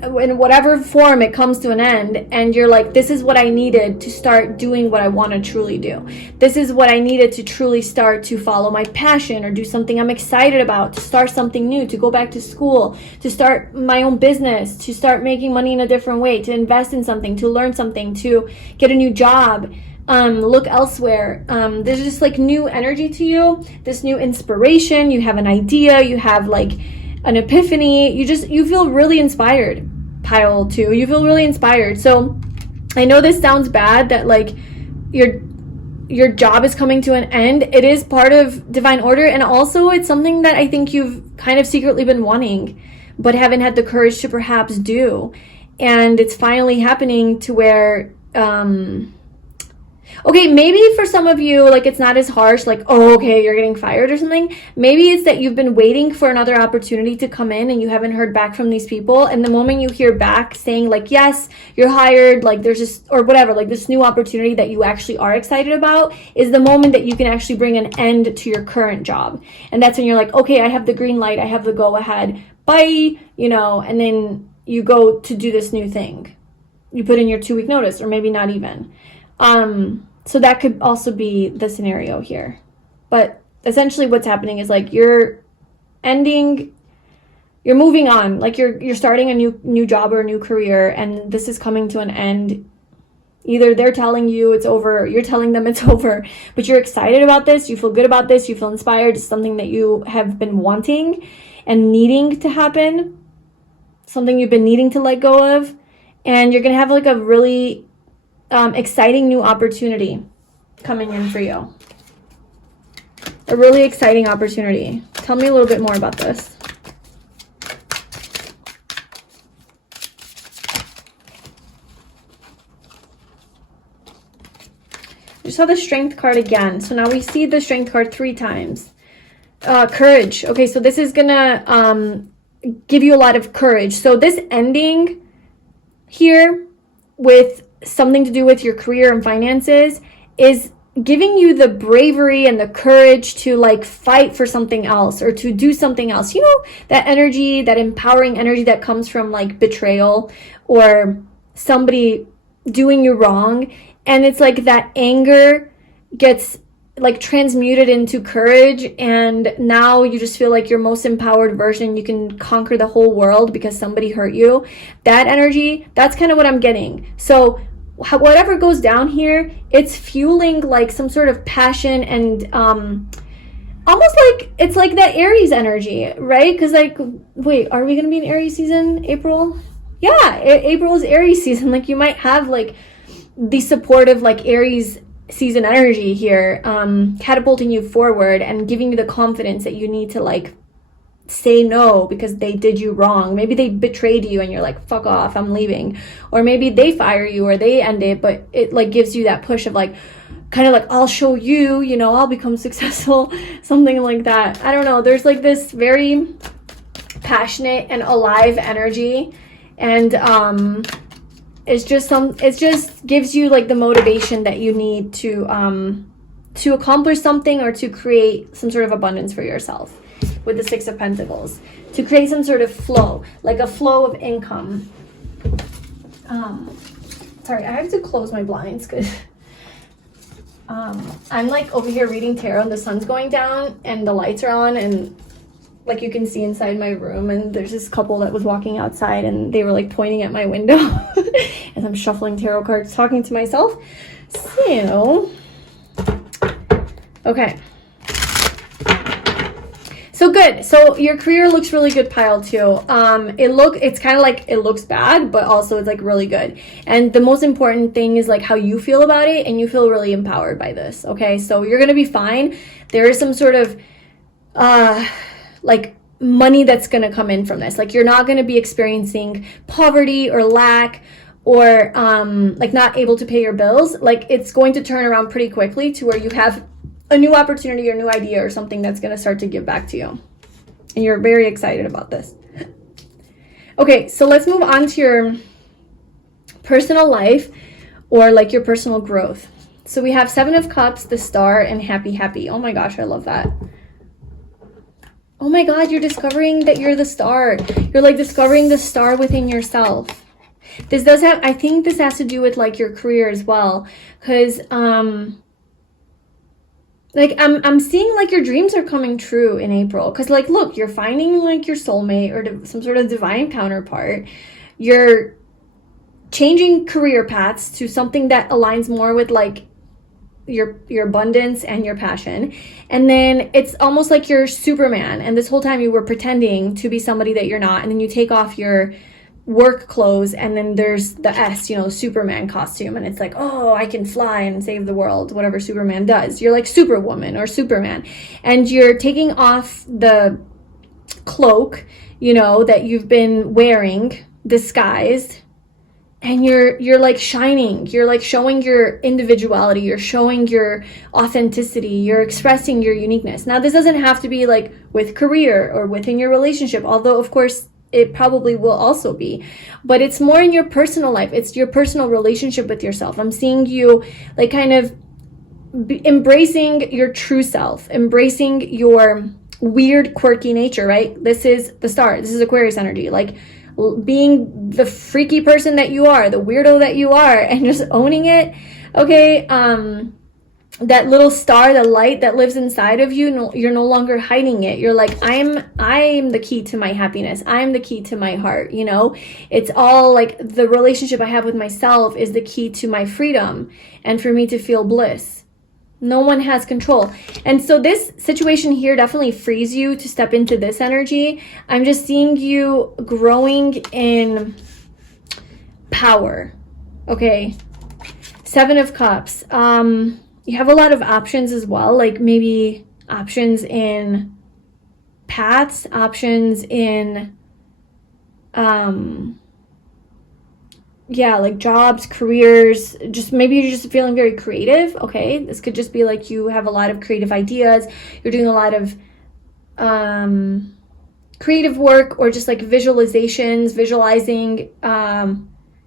in whatever form it comes to an end, and you're like, this is what I needed to start doing what I want to truly do. This is what I needed to truly start to follow my passion or do something I'm excited about, to start something new, to go back to school, to start my own business, to start making money in a different way, to invest in something, to learn something, to get a new job, look elsewhere. There's just like new energy to you, this new inspiration. You have an idea, you have like an epiphany. You feel really inspired. Pile 2, you feel really inspired. So I know this sounds bad that like your job is coming to an end. It is part of divine order, and also it's something that I think you've kind of secretly been wanting but haven't had the courage to perhaps do, and it's finally happening to where okay, maybe for some of you, like, it's not as harsh, like, oh, okay, you're getting fired or something. Maybe it's that you've been waiting for another opportunity to come in and you haven't heard back from these people. And the moment you hear back saying, like, yes, you're hired, like, there's just, or whatever, like, this new opportunity that you actually are excited about is the moment that you can actually bring an end to your current job. And that's when you're like, okay, I have the green light, I have the go ahead, bye, you know, and then you go to do this new thing. You put in your 2-week notice, or maybe not even. So that could also be the scenario here. But essentially what's happening is like you're moving on, like you're starting a new job or a new career, and this is coming to an end. Either they're telling you it's over, you're telling them it's over, but you're excited about this, you feel good about this, you feel inspired, it's something that you have been wanting. and needing to happen, something you've been needing to let go of, and you're going to have like a really exciting new opportunity coming in for you. A really exciting opportunity. Tell me a little bit more about this. I just saw the Strength card again. So now we see the Strength card 3 times. Courage. Okay, so this is gonna give you a lot of courage. So this ending here with something to do with your career and finances is giving you the bravery and the courage to like fight for something else or to do something else. You know, that energy, that empowering energy that comes from like betrayal or somebody doing you wrong. And it's like that anger gets like transmuted into courage, and now you just feel like your most empowered version. You can conquer the whole world because somebody hurt you. That energy, that's kind of what I'm getting. So whatever goes down here, it's fueling like some sort of passion and almost like it's like that Aries energy, right? Because like, wait, are we gonna be in Aries season, April? Yeah, April is Aries season. Like you might have like the supportive like Aries season energy here, catapulting you forward and giving you the confidence that you need to like say no because they did you wrong. Maybe they betrayed you and you're like, fuck off, I'm leaving. Or maybe they fire you or they end it, but it like gives you that push of like, kind of like, I'll show you, you know, I'll become successful, something like that. I don't know. There's like this very passionate and alive energy, and it just gives you like the motivation that you need to accomplish something or to create some sort of abundance for yourself with the 6 of Pentacles, to create some sort of flow, like a flow of income. Sorry, I have to close my blinds because I'm like over here reading tarot and the sun's going down and the lights are on, and like you can see inside my room, and there's this couple that was walking outside and they were like pointing at my window as I'm shuffling tarot cards, talking to myself. So, okay. So good. So your career looks really good, pile too. It's kind of like it looks bad, but also it's like really good. And the most important thing is like how you feel about it, and you feel really empowered by this. Okay, so you're gonna be fine. There is some sort of like money that's going to come in from this. Like you're not going to be experiencing poverty or lack or like not able to pay your bills. Like it's going to turn around pretty quickly to where you have a new opportunity or new idea or something that's going to start to give back to you. And you're very excited about this. Okay, so let's move on to your personal life or like your personal growth. So we have 7 of Cups, the Star, and Happy Happy. Oh my gosh, I love that. Oh my God, you're discovering that you're the star. You're like discovering the star within yourself. This does have, I think this has to do with like your career as well. Cause like I'm seeing like your dreams are coming true in April. Cause like, look, you're finding like your soulmate or some sort of divine counterpart. You're changing career paths to something that aligns more with like your abundance and your passion. And then it's almost like you're Superman, and this whole time you were pretending to be somebody that you're not, and then you take off your work clothes, and then there's the S, you know, Superman costume, and it's like, oh, I can fly and save the world, whatever Superman does. You're like Superwoman or Superman, and you're taking off the cloak, you know, that you've been wearing disguised, and you're like shining. You're like showing your individuality. You're showing your authenticity. You're expressing your uniqueness. Now, this doesn't have to be like with career or within your relationship, although of course it probably will also be, but it's more in your personal life. It's your personal relationship with yourself. I'm seeing you like kind of embracing your true self, embracing your weird, quirky nature, right? This is the Star. This is Aquarius energy. Like being the freaky person that you are, the weirdo that you are, and just owning it. Okay, that little star, the light that lives inside of you, no, you're no longer hiding it. You're like, I am the key to my happiness. I am the key to my heart, you know? It's all like the relationship I have with myself is the key to my freedom and for me to feel bliss. No one has control. And so this situation here definitely frees you to step into this energy. I'm just seeing you growing in power. Okay. 7 of Cups. You have a lot of options as well, like maybe options in paths, options in yeah, like jobs, careers, just maybe you're just feeling very creative. Okay, this could just be like you have a lot of creative ideas, you're doing a lot of creative work, or just like visualizations, visualizing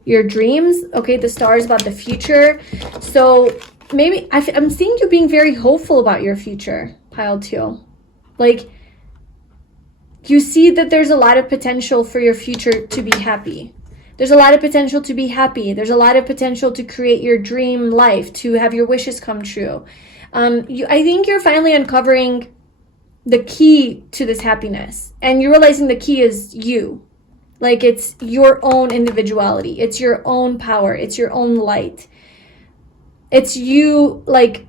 your dreams. Okay, the stars about the future. So maybe I'm seeing you being very hopeful about your future, pile 2. Like you see that there's a lot of potential for your future to be happy. There's a lot of potential to be happy. There's a lot of potential to create your dream life, to have your wishes come true. I think you're finally uncovering the key to this happiness, and you're realizing the key is you. Like it's your own individuality. It's your own power. It's your own light. It's you like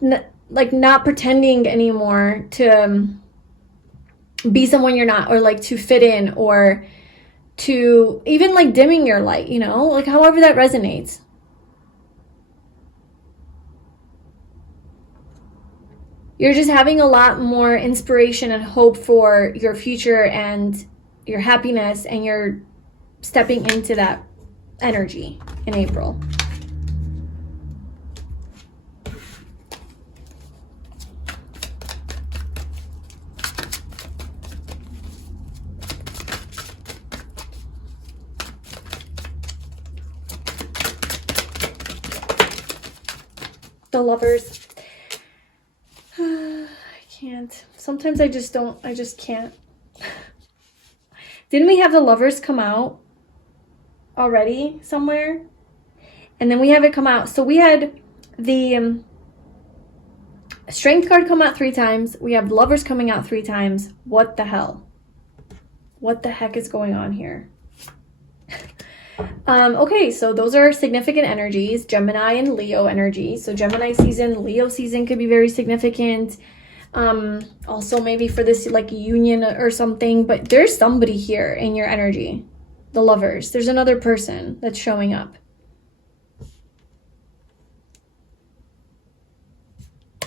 not pretending anymore to be someone you're not, or like to fit in, or to even like dimming your light, you know, like however that resonates. You're just having a lot more inspiration and hope for your future and your happiness, and you're stepping into that energy in April. The Lovers. I can't. Sometimes I just can't. Didn't we have the Lovers come out already somewhere? And then we have it come out. So we had the Strength card come out 3 times. We have Lovers coming out 3 times. What the hell? What the heck is going on here? Okay, so those are significant energies, Gemini and Leo energy. So Gemini season, Leo season could be very significant. Also maybe for this like union or something, but there's somebody here in your energy, the Lovers. There's another person that's showing up.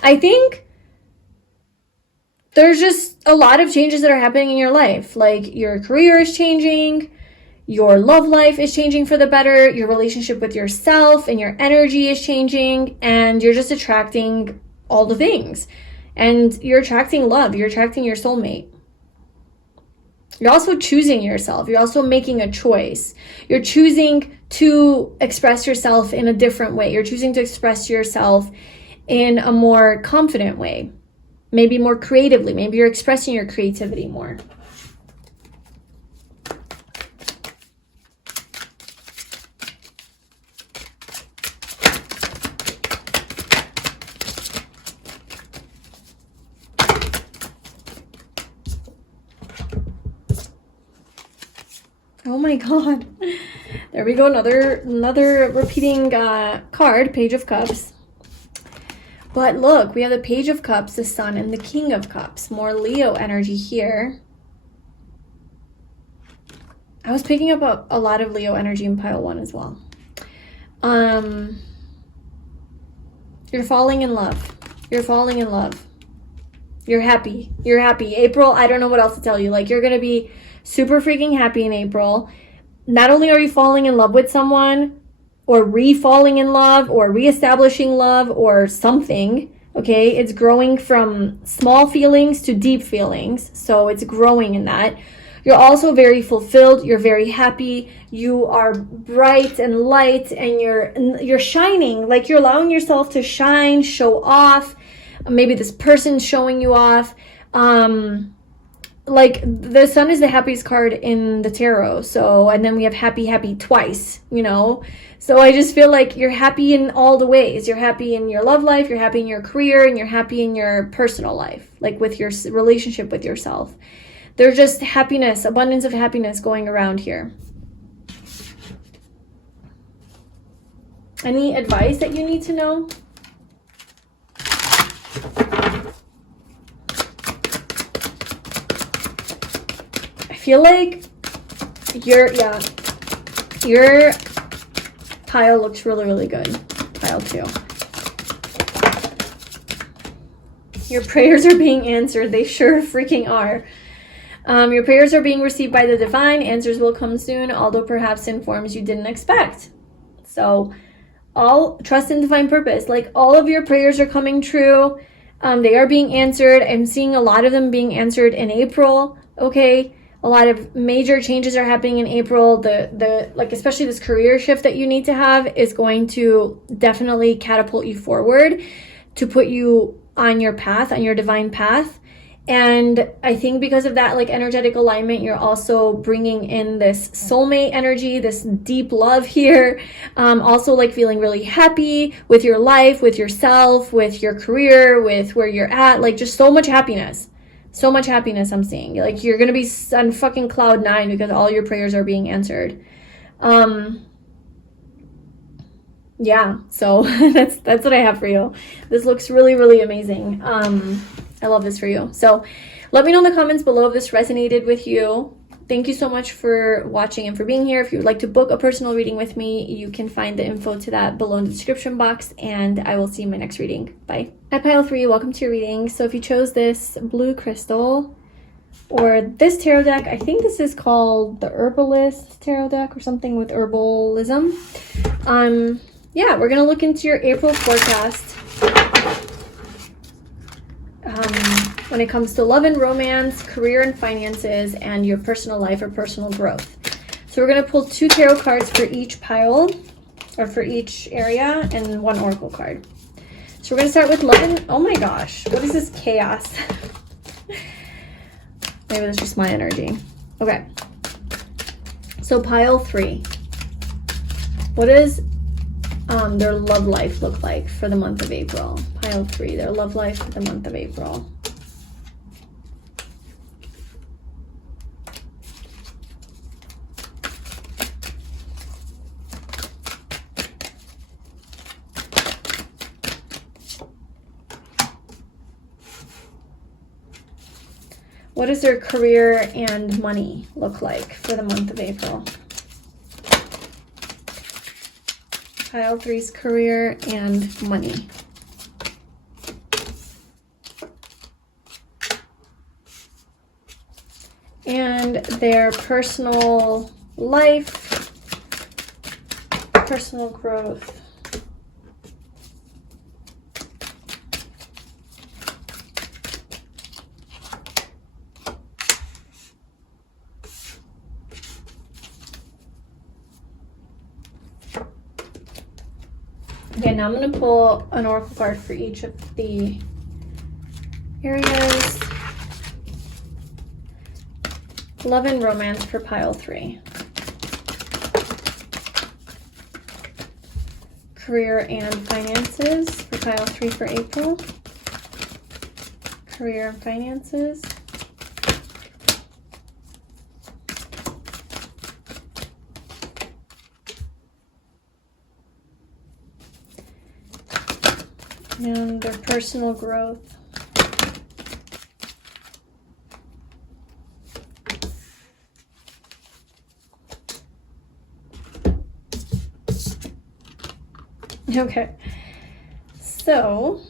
I think there's just a lot of changes that are happening in your life. Like your career is changing. Your love life is changing for the better. Your relationship with yourself and your energy is changing. And you're just attracting all the things. And you're attracting love. You're attracting your soulmate. You're also choosing yourself. You're also making a choice. You're choosing to express yourself in a different way. You're choosing to express yourself in a more confident way. Maybe more creatively. Maybe you're expressing your creativity more. Oh my god. There we go. Another repeating card, Page of Cups. But look, we have the Page of Cups, the Sun, and the King of Cups. More Leo energy here. I was picking up a lot of Leo energy in pile 1 as well. You're falling in love. You're falling in love. You're happy. You're happy. April, I don't know what else to tell you. Like, you're going to be super freaking happy in April. Not only are you falling in love with someone, or re-falling in love, or re-establishing love, or something, okay? It's growing from small feelings to deep feelings. So it's growing in that. You're also very fulfilled. You're very happy. You are bright and light, and you're shining. Like, you're allowing yourself to shine, show off. Maybe this person's showing you off. Like, the Sun is the happiest card in the tarot. So, and then we have happy, happy twice, you know? So I just feel like you're happy in all the ways. You're happy in your love life, you're happy in your career, and you're happy in your personal life, like with your relationship with yourself. There's just happiness, abundance of happiness going around here. Any advice that you need to know? feel like your pile looks really, really good. Pile 2. Your prayers are being answered. They sure freaking are. Your prayers are being received by the divine. Answers will come soon, although perhaps in forms you didn't expect. So, all trust in divine purpose. Like, all of your prayers are coming true. They are being answered. I'm seeing a lot of them being answered in April. Okay, a lot of major changes are happening in April. Like, especially this career shift that you need to have is going to definitely catapult you forward to put you on your path, on your divine path. And I think because of that, like, energetic alignment, you're also bringing in this soulmate energy, this deep love here. Also, like, feeling really happy with your life, with yourself, with your career, with where you're at. Like, just so much happiness. So much happiness I'm seeing. Like, you're going to be on fucking cloud 9 because all your prayers are being answered. Yeah, so that's what I have for you. This looks really, really amazing. I love this for you. So let me know in the comments below if this resonated with you. Thank you so much for watching and for being here. If you would like to book a personal reading with me, you can find the info to that below in the description box, and I will see you in my next reading. Bye. At pile 3, welcome to your reading. So if you chose this blue crystal or this tarot deck, I think this is called the Herbalist tarot deck or something with herbalism. Yeah, we're going to look into your April forecast. When it comes to love and romance, career and finances, and your personal life or personal growth. So we're going to pull 2 tarot cards for each pile, or for each area, and 1 oracle card. So we're going to start with love and, oh my gosh, what is this chaos? Maybe that's just my energy. Okay. So pile 3. What does their love life look like for the month of April? Pile 3, their love life for the month of April. What does their career and money look like for the month of April? Pile 3's career and money. And their personal life, personal growth. Okay, now I'm going to pull an oracle card for each of the areas. Love and romance for pile 3. Career and finances for pile 3 for April. Career and finances. And their personal growth. Okay, so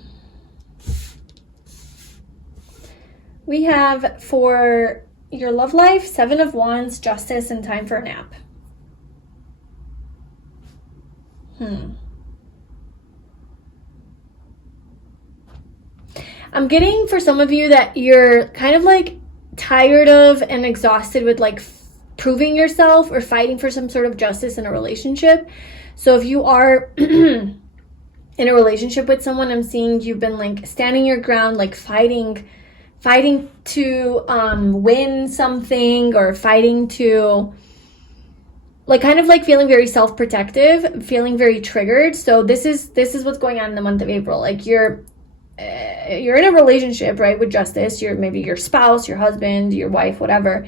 we have for your love life, 7 of Wands, Justice, and time for a nap. I'm getting for some of you that you're kind of like tired of and exhausted with like proving yourself or fighting for some sort of justice in a relationship. So if you are in a relationship with someone, I'm seeing you've been like standing your ground, like fighting to win something, or fighting to like kind of like feeling very self-protective, feeling very triggered. So this is what's going on in the month of April. Like you're in a relationship, right, with justice. You're maybe your spouse, your husband, your wife, whatever,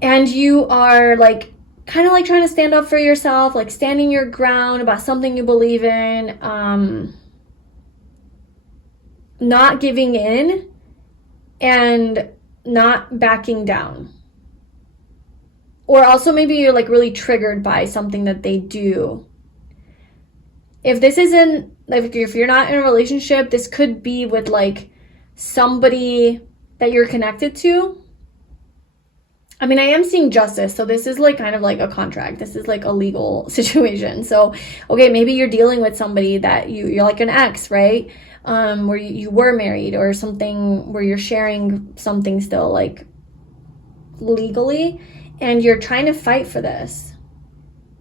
and you are like kind of like trying to stand up for yourself, like standing your ground about something you believe in, not giving in and not backing down. or also maybe you're like really triggered by something that they do. If this isn't, like, if you're not in a relationship, this could be with like somebody that you're connected to. I mean, I am seeing justice, so this is like kind of like a contract. This is like a legal situation. So, okay, maybe you're dealing with somebody that you're like an ex, right? Where you were married or something, where you're sharing something still like legally, and you're trying to fight for this.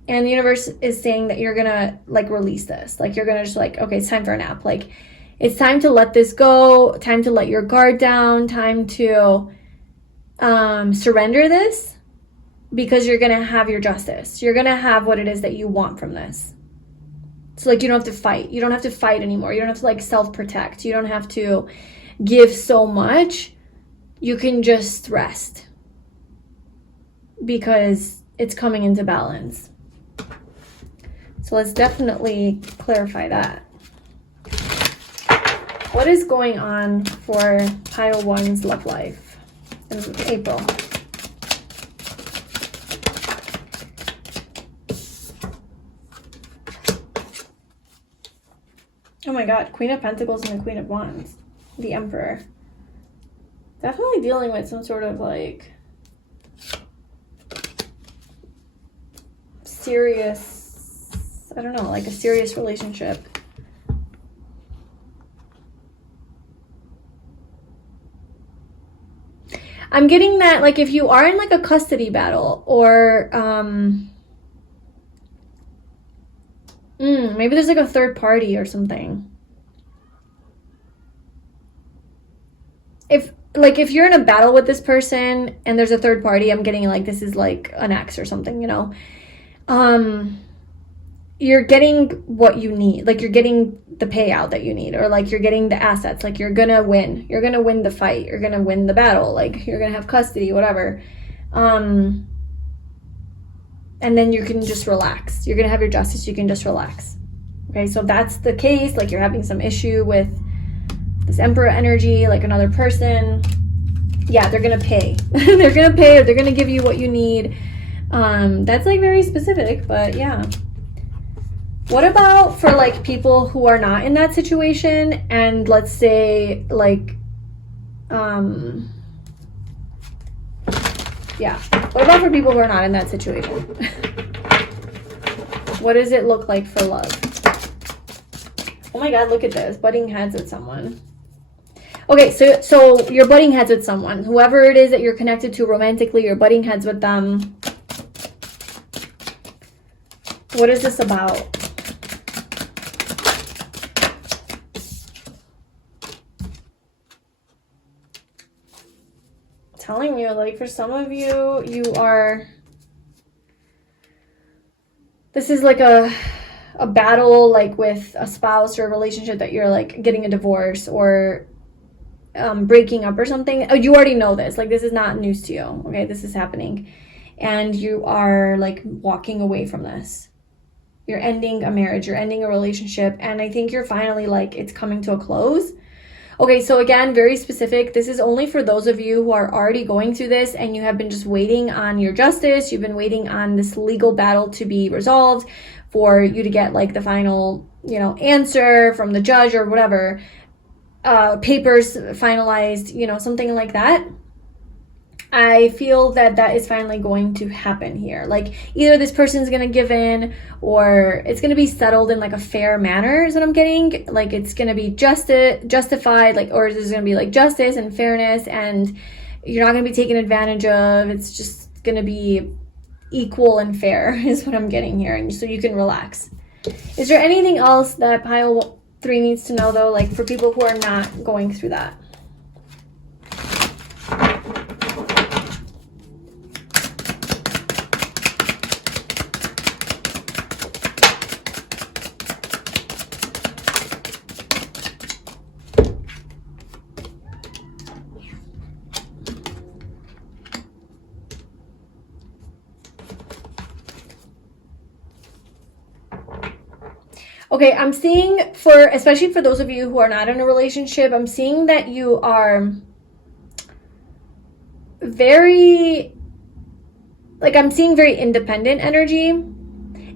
And the universe is saying that you're gonna like release this. Like you're gonna just like, okay, it's time for a nap. Like it's time to let this go, time to let your guard down, time to surrender this, because you're gonna have your justice. You're gonna have what it is that you want from this. So like you don't have to fight. You don't have to fight anymore. You don't have to like self-protect. You don't have to give so much. You can just rest, because it's coming into balance. So let's definitely clarify that. What is going on for pile 1's love life in April? Oh my God, Queen of Pentacles and the Queen of Wands. The Emperor. Definitely dealing with some sort of like serious, I don't know, like a serious relationship. I'm getting that like if you are in like a custody battle, or maybe there's like a third party or something. If you're in a battle with this person and there's a third party, I'm getting like this is like an ex or something, you know. You're getting what you need. Like you're getting the payout that you need, or like you're getting the assets. Like you're gonna win. You're gonna win the fight. You're gonna win the battle. Like you're gonna have custody, whatever. And then you can just relax. You're gonna have your justice. You can just relax. Okay, so if that's the case, like you're having some issue with this Emperor energy, like another person, yeah, they're gonna pay. They're gonna pay, or they're gonna give you what you need. That's like very specific, but yeah. What about for like people who are not in that situation, and let's say like yeah, what about for people who are not in that situation? What does it look like for love? Oh my God, look at this, butting heads with someone. Okay, so you're butting heads with someone, whoever it is that you're connected to romantically, you're butting heads with them. What is this about? Telling you, like for some of you, this is like a battle, like with a spouse or a relationship that you're like getting a divorce or breaking up or something. Oh, you already know this. Like this is not news to you. Okay, this is happening, and you are like walking away from this. You're ending a marriage. You're ending a relationship, and I think you're finally like it's coming to a close. Okay, so again, very specific. This is only for those of you who are already going through this and you have been just waiting on your justice. You've been waiting on this legal battle to be resolved for you to get like the final, you know, answer from the judge or whatever, papers finalized, you know, something like that. I feel that that is finally going to happen here. Like either this person's going to give in, or it's going to be settled in like a fair manner is what I'm getting. Like it's going to be justified, like, or there's going to be like justice and fairness, and you're not going to be taken advantage of. It's just going to be equal and fair is what I'm getting here. And so you can relax. Is there anything else that pile 3 needs to know though? Like for people who are not going through that. Okay, I'm seeing especially for those of you who are not in a relationship, I'm seeing that you are very, like I'm seeing very independent energy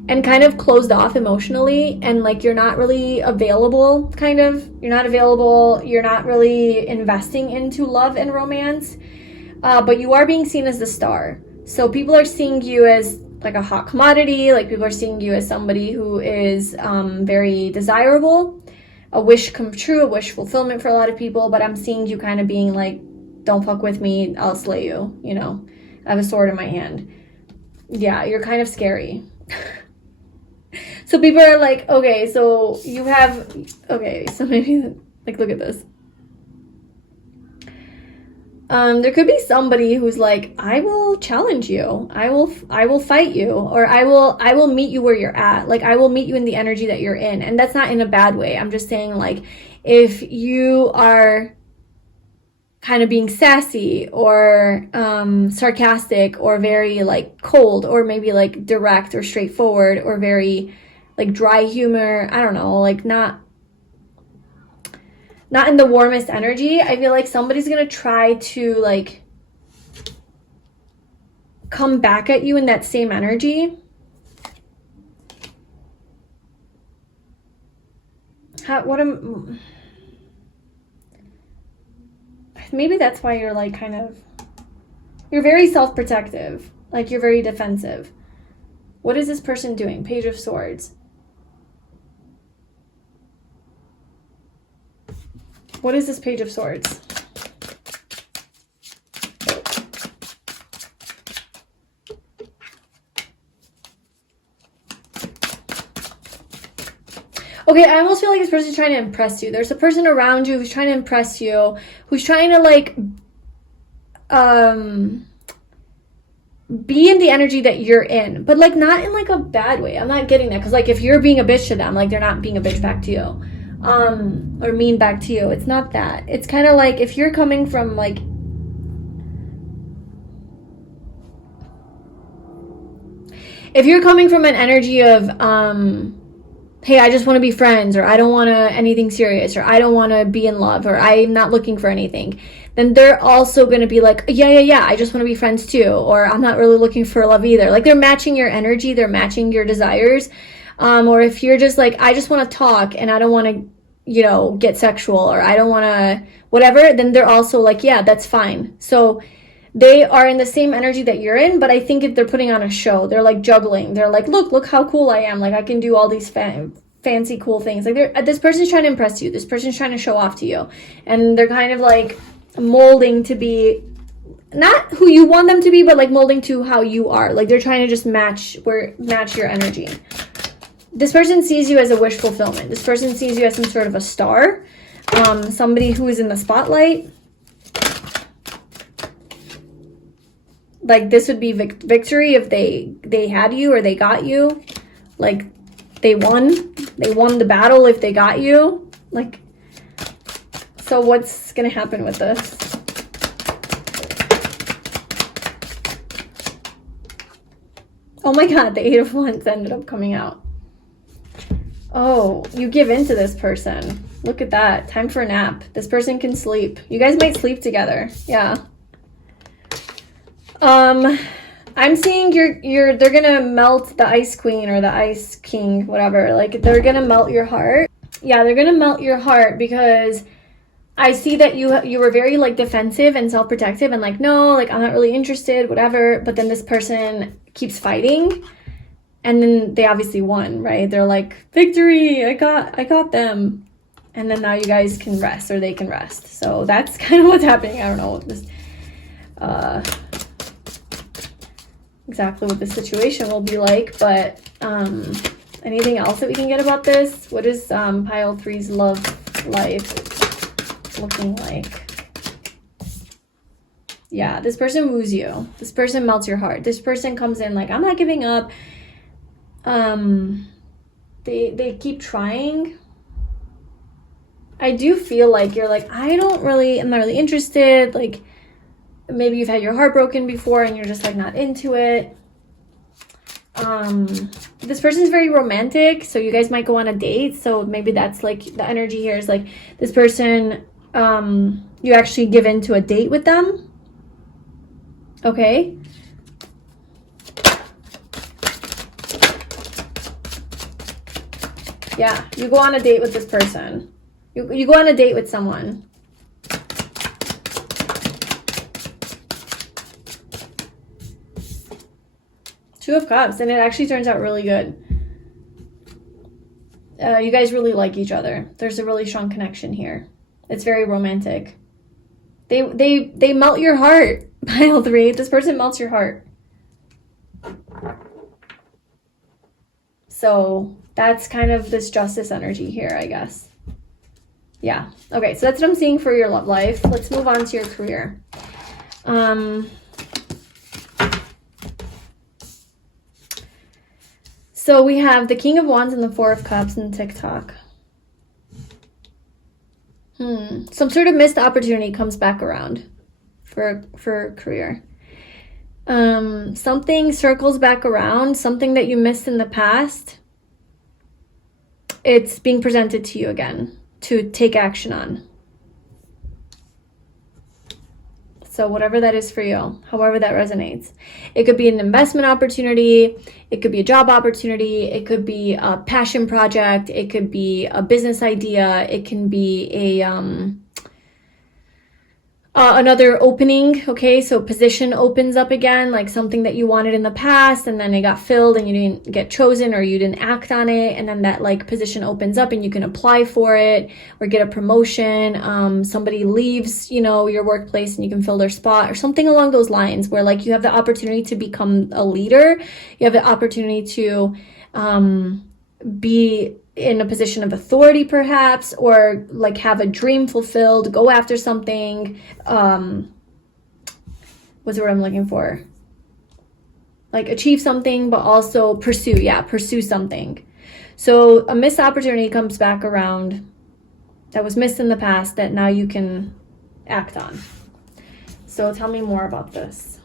and kind of closed off emotionally, and like you're not really available, kind of. You're not available, you're not really investing into love and romance, but you are being seen as the star. So people are seeing you as like a hot commodity, like people are seeing you as somebody who is very desirable, a wish come true, a wish fulfillment for a lot of people, but I'm seeing you kind of being like, don't fuck with me, I'll slay you, you know. I have a sword in my hand. Yeah, you're kind of scary. So people are like, okay, so you have, okay, so maybe, like, look at this. There could be somebody who's like, I will challenge you. I will fight you, or I will meet you where you're at. Like, I will meet you in the energy that you're in. And that's not in a bad way. I'm just saying, like, if you are kind of being sassy or sarcastic or very like cold or maybe like direct or straightforward or very like dry humor, I don't know, like not in the warmest energy, I feel like somebody's gonna try to like come back at you in that same energy. Maybe that's why you're like kind of, you're very self-protective, like you're very defensive. What is this person doing? Page of Swords. What is this Page of Swords? Okay, I almost feel like this person's trying to impress you. There's a person around you who's trying to impress you, who's trying to like be in the energy that you're in, but like not in like a bad way. I'm not getting that, because like if you're being a bitch to them, like they're not being a bitch back to you, or mean back to you. It's not that. It's kind of like if you're coming from like, if you're coming from an energy of hey, I just want to be friends, or I don't want to anything serious, or I don't want to be in love, or I'm not looking for anything, then they're also going to be like, yeah, I just want to be friends too, or I'm not really looking for love either. Like they're matching your energy, they're matching your desires. Or if you're just like, I just want to talk and I don't want to, you know, get sexual, or I don't want to whatever, then they're also like, yeah, that's fine. So they are in the same energy that you're in, but I think if they're putting on a show, they're like juggling. They're like, look how cool I am. Like I can do all these fancy, cool things. Like this person's trying to impress you. This person's trying to show off to you. And they're kind of like molding to be not who you want them to be, but like molding to how you are. Like they're trying to just match your energy. This person sees you as a wish fulfillment. This person sees you as some sort of a star, somebody who is in the spotlight. Like this would be victory if they had you or they got you. Like they won the battle if they got you. Like, so what's gonna happen with this? Oh my god, the 8 of Wands ended up coming out. Oh, you give in to this person. Look at that. Time for a nap. This person can sleep. You guys might sleep together. Yeah. I'm seeing they're gonna melt the Ice Queen or the Ice King, whatever. Like they're gonna melt your heart. Yeah, they're gonna melt your heart because I see that you were very like defensive and self-protective and like, no, like I'm not really interested, whatever. But then this person keeps fighting, and then they obviously won, right? They're like, victory, I got them. And then now you guys can rest, or they can rest. So that's kind of what's happening. I don't know what this exactly what the situation will be like, but anything else that we can get about this? What is pile 3's love life looking like? Yeah, this person woos you. This person melts your heart. This person comes in like, I'm not giving up. They keep trying. I do feel like you're like, I'm not really interested. Like maybe you've had your heart broken before and you're just like not into it. This person's very romantic, so you guys might go on a date. So maybe that's like the energy here is like this person, you actually give into a date with them. Okay. Yeah, you go on a date with this person. You go on a date with someone. Two of Cups, and it actually turns out really good. You guys really like each other. There's a really strong connection here. It's very romantic. They melt your heart. Pile 3. This person melts your heart. So that's kind of this justice energy here, I guess. Yeah. Okay, so that's what I'm seeing for your love life. Let's move on to your career. So we have the King of Wands and the Four of Cups in TikTok. Some sort of missed opportunity comes back around for career. Something circles back around, something that you missed in the past. It's being presented to you again to take action on. So whatever that is for you, however that resonates. It could be an investment opportunity. It could be a job opportunity. It could be a passion project. It could be a business idea. It can be another opening. Okay, so position opens up again, like something that you wanted in the past and then it got filled and you didn't get chosen or you didn't act on it, and then that like position opens up and you can apply for it or get a promotion. Somebody leaves, you know, your workplace and you can fill their spot or something along those lines, where like you have the opportunity to become a leader. You have the opportunity to be in a position of authority perhaps, or like have a dream fulfilled, go after something. What's the word I'm looking for? Like achieve something, but also pursue something. So a missed opportunity comes back around that was missed in the past that now you can act on. So tell me more about this.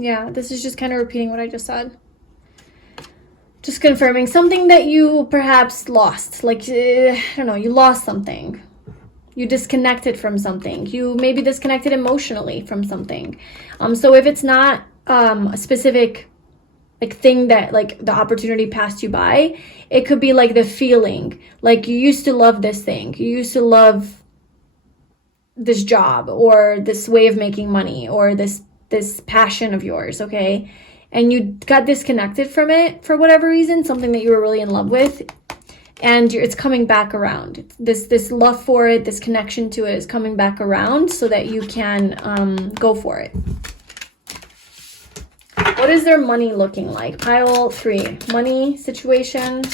Yeah, this is just kind of repeating what I just said. Just confirming something that you perhaps lost. Like, I don't know, you lost something. You disconnected from something. You maybe disconnected emotionally from something. So if it's not a specific like thing that like the opportunity passed you by, it could be like the feeling. Like you used to love this thing. You used to love this job or this way of making money or this passion of yours, okay? And you got disconnected from it for whatever reason, something that you were really in love with, and it's coming back around. This love for it, this connection to it is coming back around so that you can go for it. What is their money looking like? Pile 3, money situation.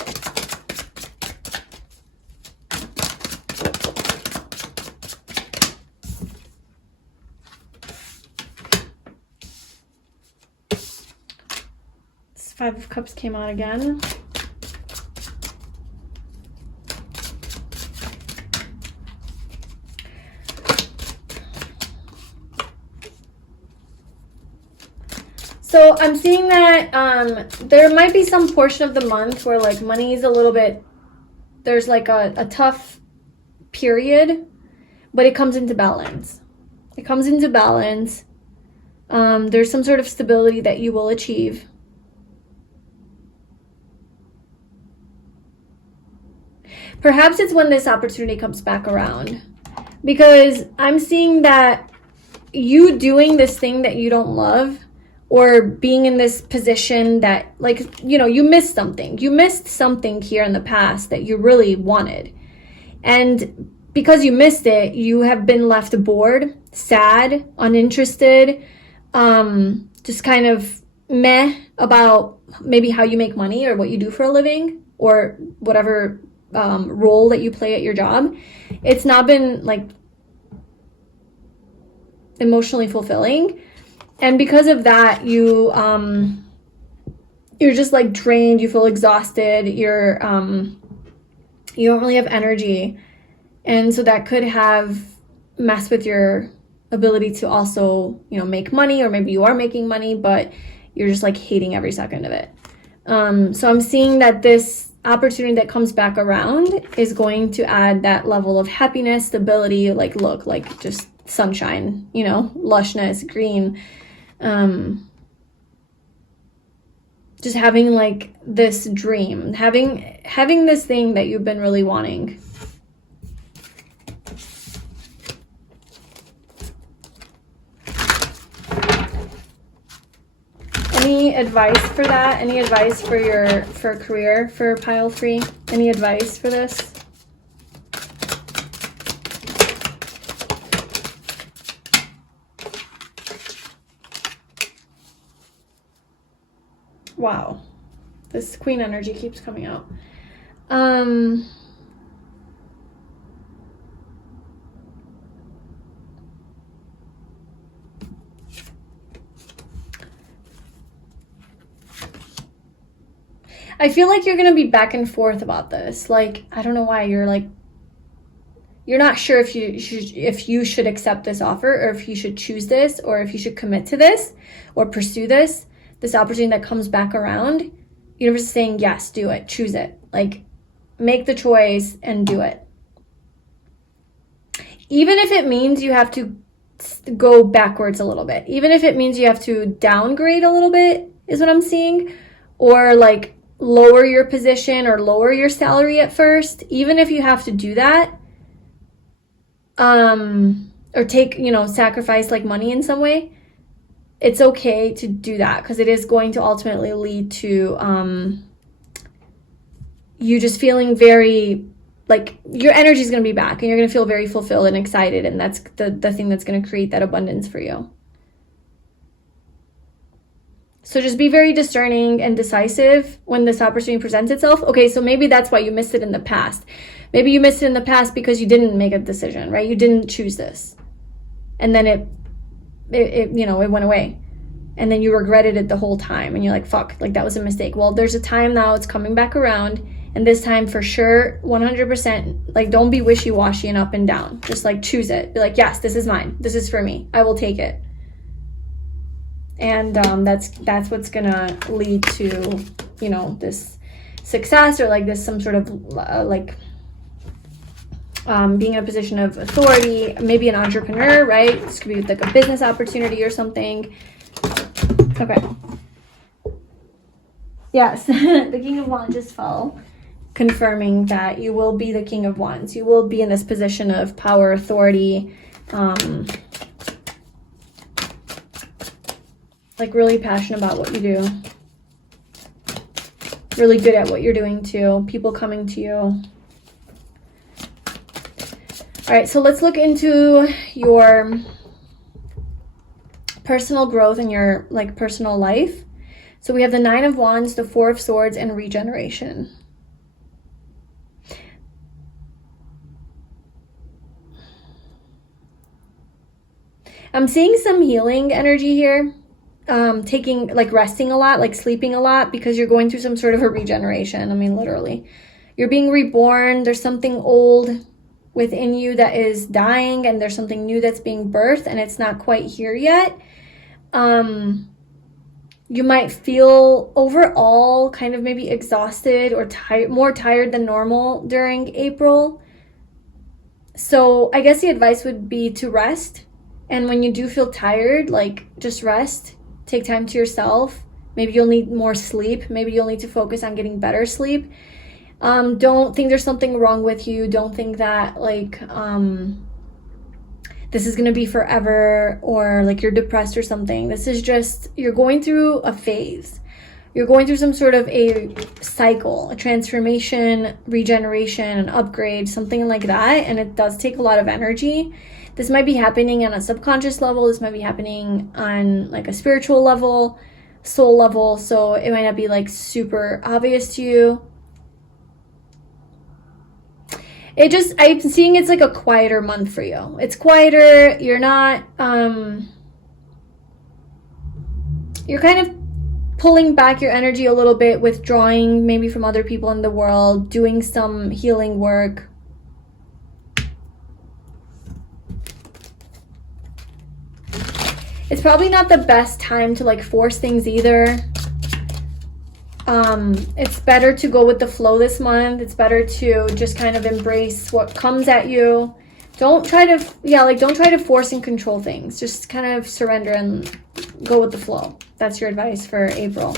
Five of Cups came out again. So I'm seeing that there might be some portion of the month where like money is a little bit, there's like a tough period, but it comes into balance. It comes into balance. There's some sort of stability that you will achieve. Perhaps it's when this opportunity comes back around, because I'm seeing that you doing this thing that you don't love or being in this position that like, you know, you missed something. You missed something here in the past that you really wanted. And because you missed it, you have been left bored, sad, uninterested, just kind of meh about maybe how you make money or what you do for a living or whatever role that you play at your job. It's not been like emotionally fulfilling, and because of that you're just like drained, you feel exhausted, you're You don't really have energy. And so that could have messed with your ability to also, you know, make money, or maybe you are making money, but you're just like hating every second of it. So I'm seeing that this opportunity that comes back around is going to add that level of happiness, stability, like look, like just sunshine, you know, lushness, green. Just having like this dream, having this thing that you've been really wanting. Any advice for that? Any advice for career for pile 3? Any advice for this? Wow, this queen energy keeps coming out. I feel like you're gonna be back and forth about this. Like, I don't know why you're like, you're not sure if you should accept this offer, or if you should choose this, or if you should commit to this or pursue this opportunity that comes back around. Universe is saying, yes, do it, choose it. Like, make the choice and do it. Even if it means you have to go backwards a little bit, even if it means you have to downgrade a little bit, is what I'm seeing, or like lower your position or lower your salary at first, even if you have to do that, or take, you know, sacrifice like money in some way, it's okay to do that, because it is going to ultimately lead to you just feeling very, like, your energy is going to be back and you're going to feel very fulfilled and excited, and that's the thing that's going to create that abundance for you. So just be very discerning and decisive when this opportunity presents itself. Okay, so maybe that's why you missed it in the past. Maybe you missed it in the past because you didn't make a decision, right? You didn't choose this. And then it you know, it went away. And then you regretted it the whole time. And you're like, fuck, like that was a mistake. Well, there's a time now, it's coming back around. And this time for sure, 100%, like don't be wishy-washy and up and down. Just like choose it. Be like, yes, this is mine. This is for me. I will take it. And that's what's gonna lead to, you know, this success, or like this some sort of being in a position of authority, maybe an entrepreneur, right? This could be like a business opportunity or something. Okay. Yes, the King of Wands just fell, confirming that you will be the King of Wands. You will be in this position of power, authority, like really passionate about what you do. Really good at what you're doing too. People coming to you. All right, so let's look into your personal growth and your like personal life. So we have the 9 of Wands, the 4 of Swords, and regeneration. I'm seeing some healing energy here. Taking, like resting a lot, like sleeping a lot, because you're going through some sort of a regeneration. I mean, literally. You're being reborn. There's something old within you that is dying, and there's something new that's being birthed, and it's not quite here yet. You might feel overall kind of maybe exhausted or tired, more tired than normal during April. So I guess the advice would be to rest. And when you do feel tired, like just rest, take time to yourself. Maybe you'll need more sleep. Maybe you'll need to focus on getting better sleep. Don't think there's something wrong with you. Don't think that like this is going to be forever, or like you're depressed or something. This is just, you're going through a phase. You're going through some sort of a cycle, a transformation, regeneration, an upgrade, something like that. And it does take a lot of energy. This might be happening on a subconscious level. This might be happening on like a spiritual level, soul level. So it might not be like super obvious to you. I'm seeing it's like a quieter month for you. It's quieter. You're not, you're kind of pulling back your energy a little bit, withdrawing maybe from other people in the world, doing some healing work. It's probably not the best time to like force things either. It's better to go with the flow this month. It's better to just kind of embrace what comes at you. Don't try to, don't try to force and control things. Just kind of surrender and go with the flow. That's your advice for April.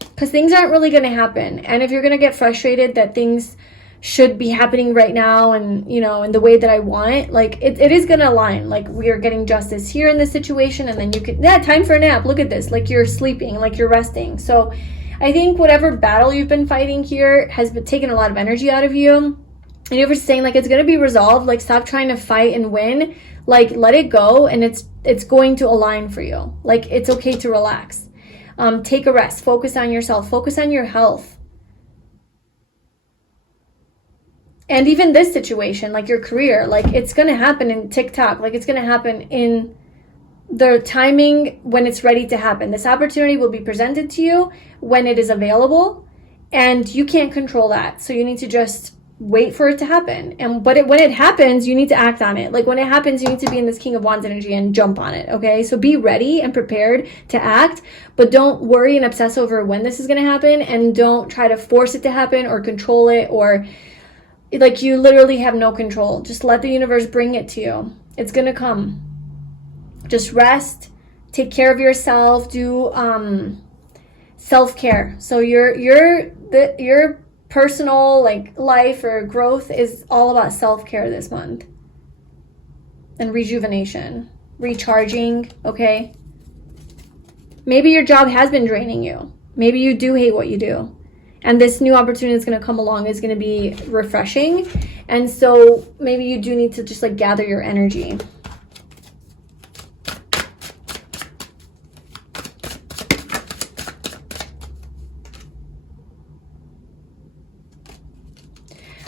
Because things aren't really going to happen. And if you're going to get frustrated that things should be happening right now and, you know, in the way that I want, like it is going to align. Like we are getting justice here in this situation, and then you could, time for a nap. Look at this. Like you're sleeping, like you're resting. So I think whatever battle you've been fighting here has been taking a lot of energy out of you. And you're just saying like it's going to be resolved. Like stop trying to fight and win. Like let it go, and it's going to align for you. Like it's okay to relax. Take a rest. Focus on yourself. Focus on your health. And even this situation, like your career, like it's going to happen in TikTok. Like it's going to happen in the timing when it's ready to happen. This opportunity will be presented to you when it is available, and you can't control that. So you need to just wait for it to happen. But when it happens, you need to act on it. Like when it happens, you need to be in this King of Wands energy and jump on it. Okay, so be ready and prepared to act, but don't worry and obsess over when this is going to happen, and don't try to force it to happen or control it, or like you literally have no control. Just let the universe bring it to you. It's going to come. Just rest, take care of yourself, do self-care. So your personal like life or growth is all about self-care this month. And rejuvenation, recharging, okay? Maybe your job has been draining you. Maybe you do hate what you do. And this new opportunity that's going to come along is going to be refreshing. And so maybe you do need to just like gather your energy.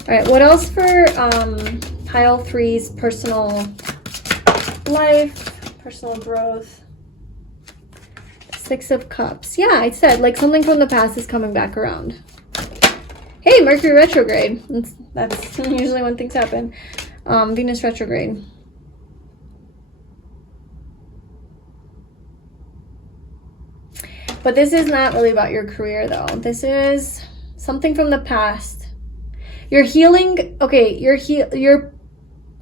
All right, what else for pile 3's personal life, personal growth? 6 of Cups. Yeah, I said like something from the past is coming back around. Hey, Mercury retrograde. That's usually when things happen. Venus retrograde. But this is not really about your career though. This is something from the past. You're healing. Okay,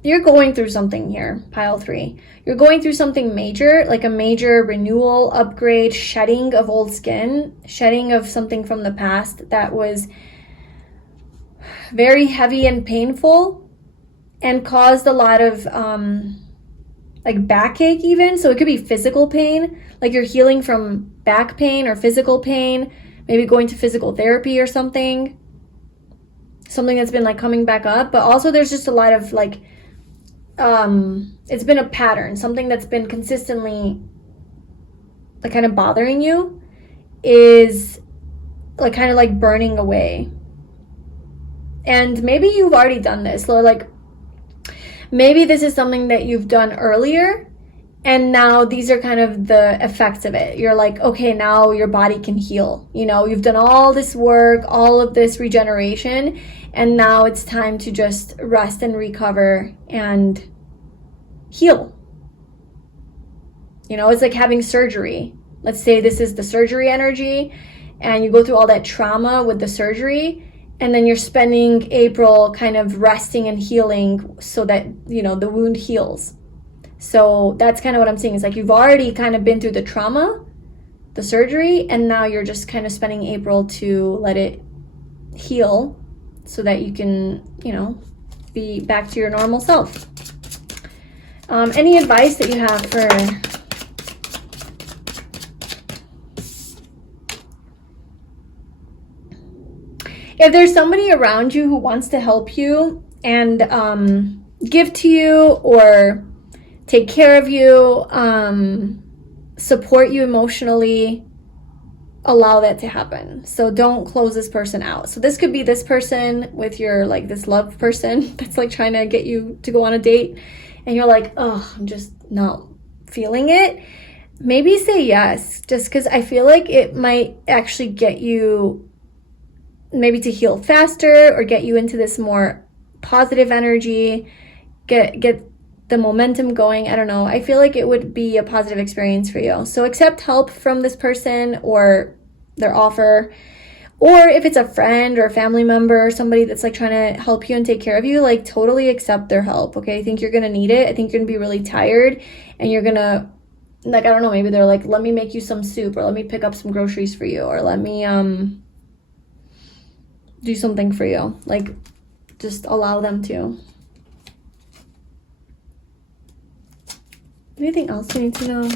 you're going through something here, pile 3. You're going through something major, like a major renewal, upgrade, shedding of old skin, shedding of something from the past that was very heavy and painful and caused a lot of like backache even. So it could be physical pain, like you're healing from back pain or physical pain, maybe going to physical therapy or something that's been like coming back up. But also there's just a lot of like it's been a pattern, something that's been consistently like kind of bothering you is like kind of like burning away. And maybe you've already done this. So like maybe this is something that you've done earlier, and now these are kind of the effects of it. You're like, okay, now your body can heal. You know, you've done all this work, all of this regeneration, and now it's time to just rest and recover and heal. You know, it's like having surgery. Let's say this is the surgery energy, and you go through all that trauma with the surgery, and then you're spending April kind of resting and healing so that, you know, the wound heals. So that's kind of what I'm saying. It's like you've already kind of been through the trauma, the surgery, and now you're just kind of spending April to let it heal so that you can, you know, be back to your normal self. Any advice that you have for if there's somebody around you who wants to help you and give to you or take care of you, support you emotionally, allow that to happen. So don't close this person out. So this could be this person with your like this love person that's like trying to get you to go on a date, and you're like, oh, I'm just not feeling it. maybe say yes, just because I feel like it might actually get you maybe to heal faster or get you into this more positive energy, get the momentum going. I don't know. I feel like it would be a positive experience for you. So accept help from this person or their offer. Or if it's a friend or a family member or somebody that's like trying to help you and take care of you, like totally accept their help, okay? I think you're going to need it. I think you're going to be really tired and you're going to, like, I don't know, maybe they're like, let me make you some soup or let me pick up some groceries for you or let me do something for you. Like, just allow them to. Anything else you need to know?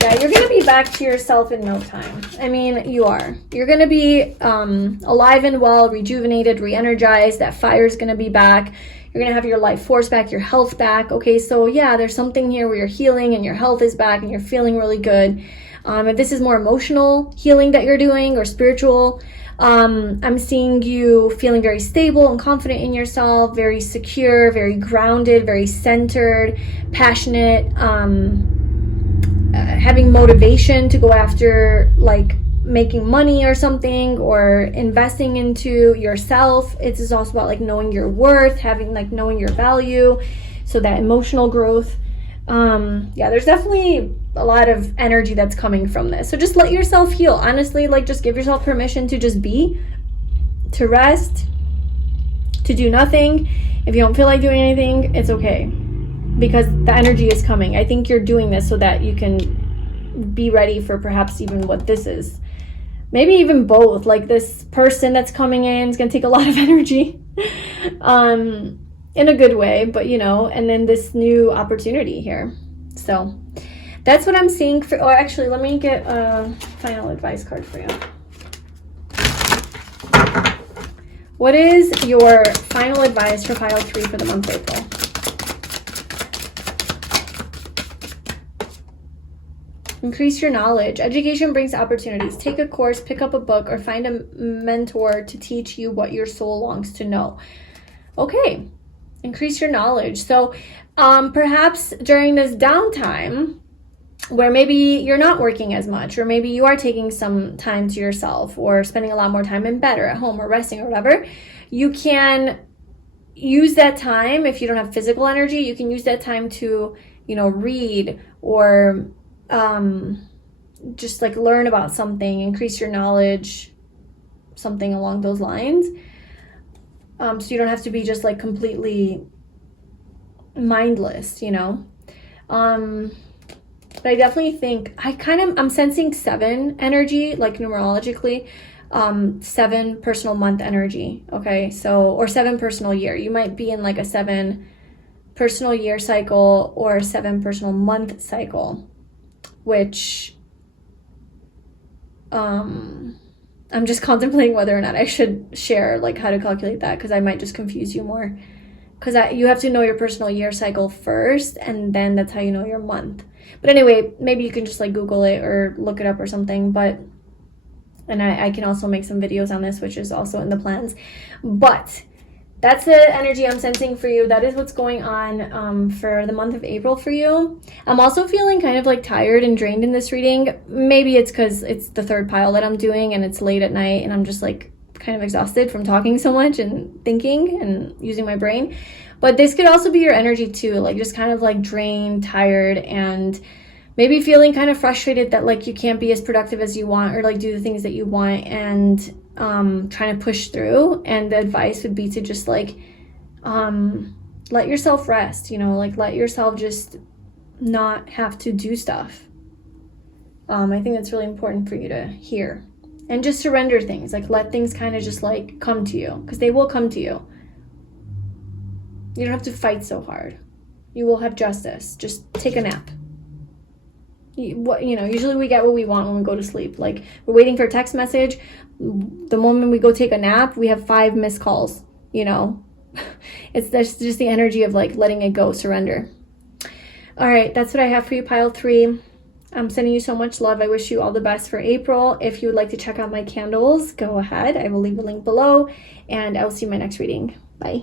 Yeah, you're going to be back to yourself in no time. I mean, you are. You're going to be alive and well, rejuvenated, re-energized. That fire is going to be back. You're going to have your life force back, your health back. Okay, so yeah, there's something here where you're healing and your health is back and you're feeling really good. If this is more emotional healing that you're doing or spiritual, I'm seeing you feeling very stable and confident in yourself, very secure, very grounded, very centered, passionate, having motivation to go after like making money or something or investing into yourself. It is also about like knowing your worth, having like knowing your value. So that emotional growth. Yeah, there's definitely a lot of energy that's coming from this. So just let yourself heal. Honestly, like just give yourself permission to just be, to rest, to do nothing. If you don't feel like doing anything, it's okay. Because the energy is coming. I think you're doing this so that you can be ready for perhaps even what this is. Maybe even both. Like this person that's coming in is going to take a lot of energy. In a good way, but you know, and then this new opportunity here. So that's what I'm seeing for, oh, actually, let me get a final advice card for you. What is your final advice for pile 3 for the month of April? Increase your knowledge. Education brings opportunities. Take a course, pick up a book, or find a mentor to teach you what your soul longs to know. Okay. Increase your knowledge. So perhaps during this downtime where maybe you're not working as much, or maybe you are taking some time to yourself or spending a lot more time in bed or at home or resting or whatever, you can use that time. If you don't have physical energy, you can use that time to, you know, read or just like learn about something, increase your knowledge, something along those lines. So you don't have to be just like completely mindless, you know. But I definitely think I'm sensing 7 energy, like numerologically, 7 personal month energy. Okay, so or 7 personal year. You might be in like a 7 personal year cycle or 7 personal month cycle, which I'm just contemplating whether or not I should share like how to calculate that, because I might just confuse you more, because you have to know your personal year cycle first and then that's how you know your month. But anyway, maybe you can just like Google it or look it up or something. But and I can also make some videos on this, which is also in the plans. But that's the energy I'm sensing for you. That is what's going on for the month of April for you. I'm also feeling kind of like tired and drained in this reading. Maybe it's because it's the 3rd pile that I'm doing and it's late at night and I'm just like kind of exhausted from talking so much and thinking and using my brain. But this could also be your energy too, like just kind of like drained, tired, and maybe feeling kind of frustrated that like you can't be as productive as you want or like do the things that you want, and trying to push through. And the advice would be to just like let yourself rest, you know, like let yourself just not have to do stuff. I think that's really important for you to hear. And just surrender things, like let things kind of just like come to you, because they will come to you. You don't have to fight so hard. You will have justice. Just take a nap. You know, usually we get what we want when we go to sleep. Like we're waiting for a text message. The moment we go take a nap, we have 5 missed calls, you know. That's just the energy of like letting it go, surrender. All right, that's what I have for you, pile 3. I'm sending you so much love. I wish you all the best for April. If you would like to check out my candles, go ahead. I will leave a link below, and I will see you in my next reading. Bye.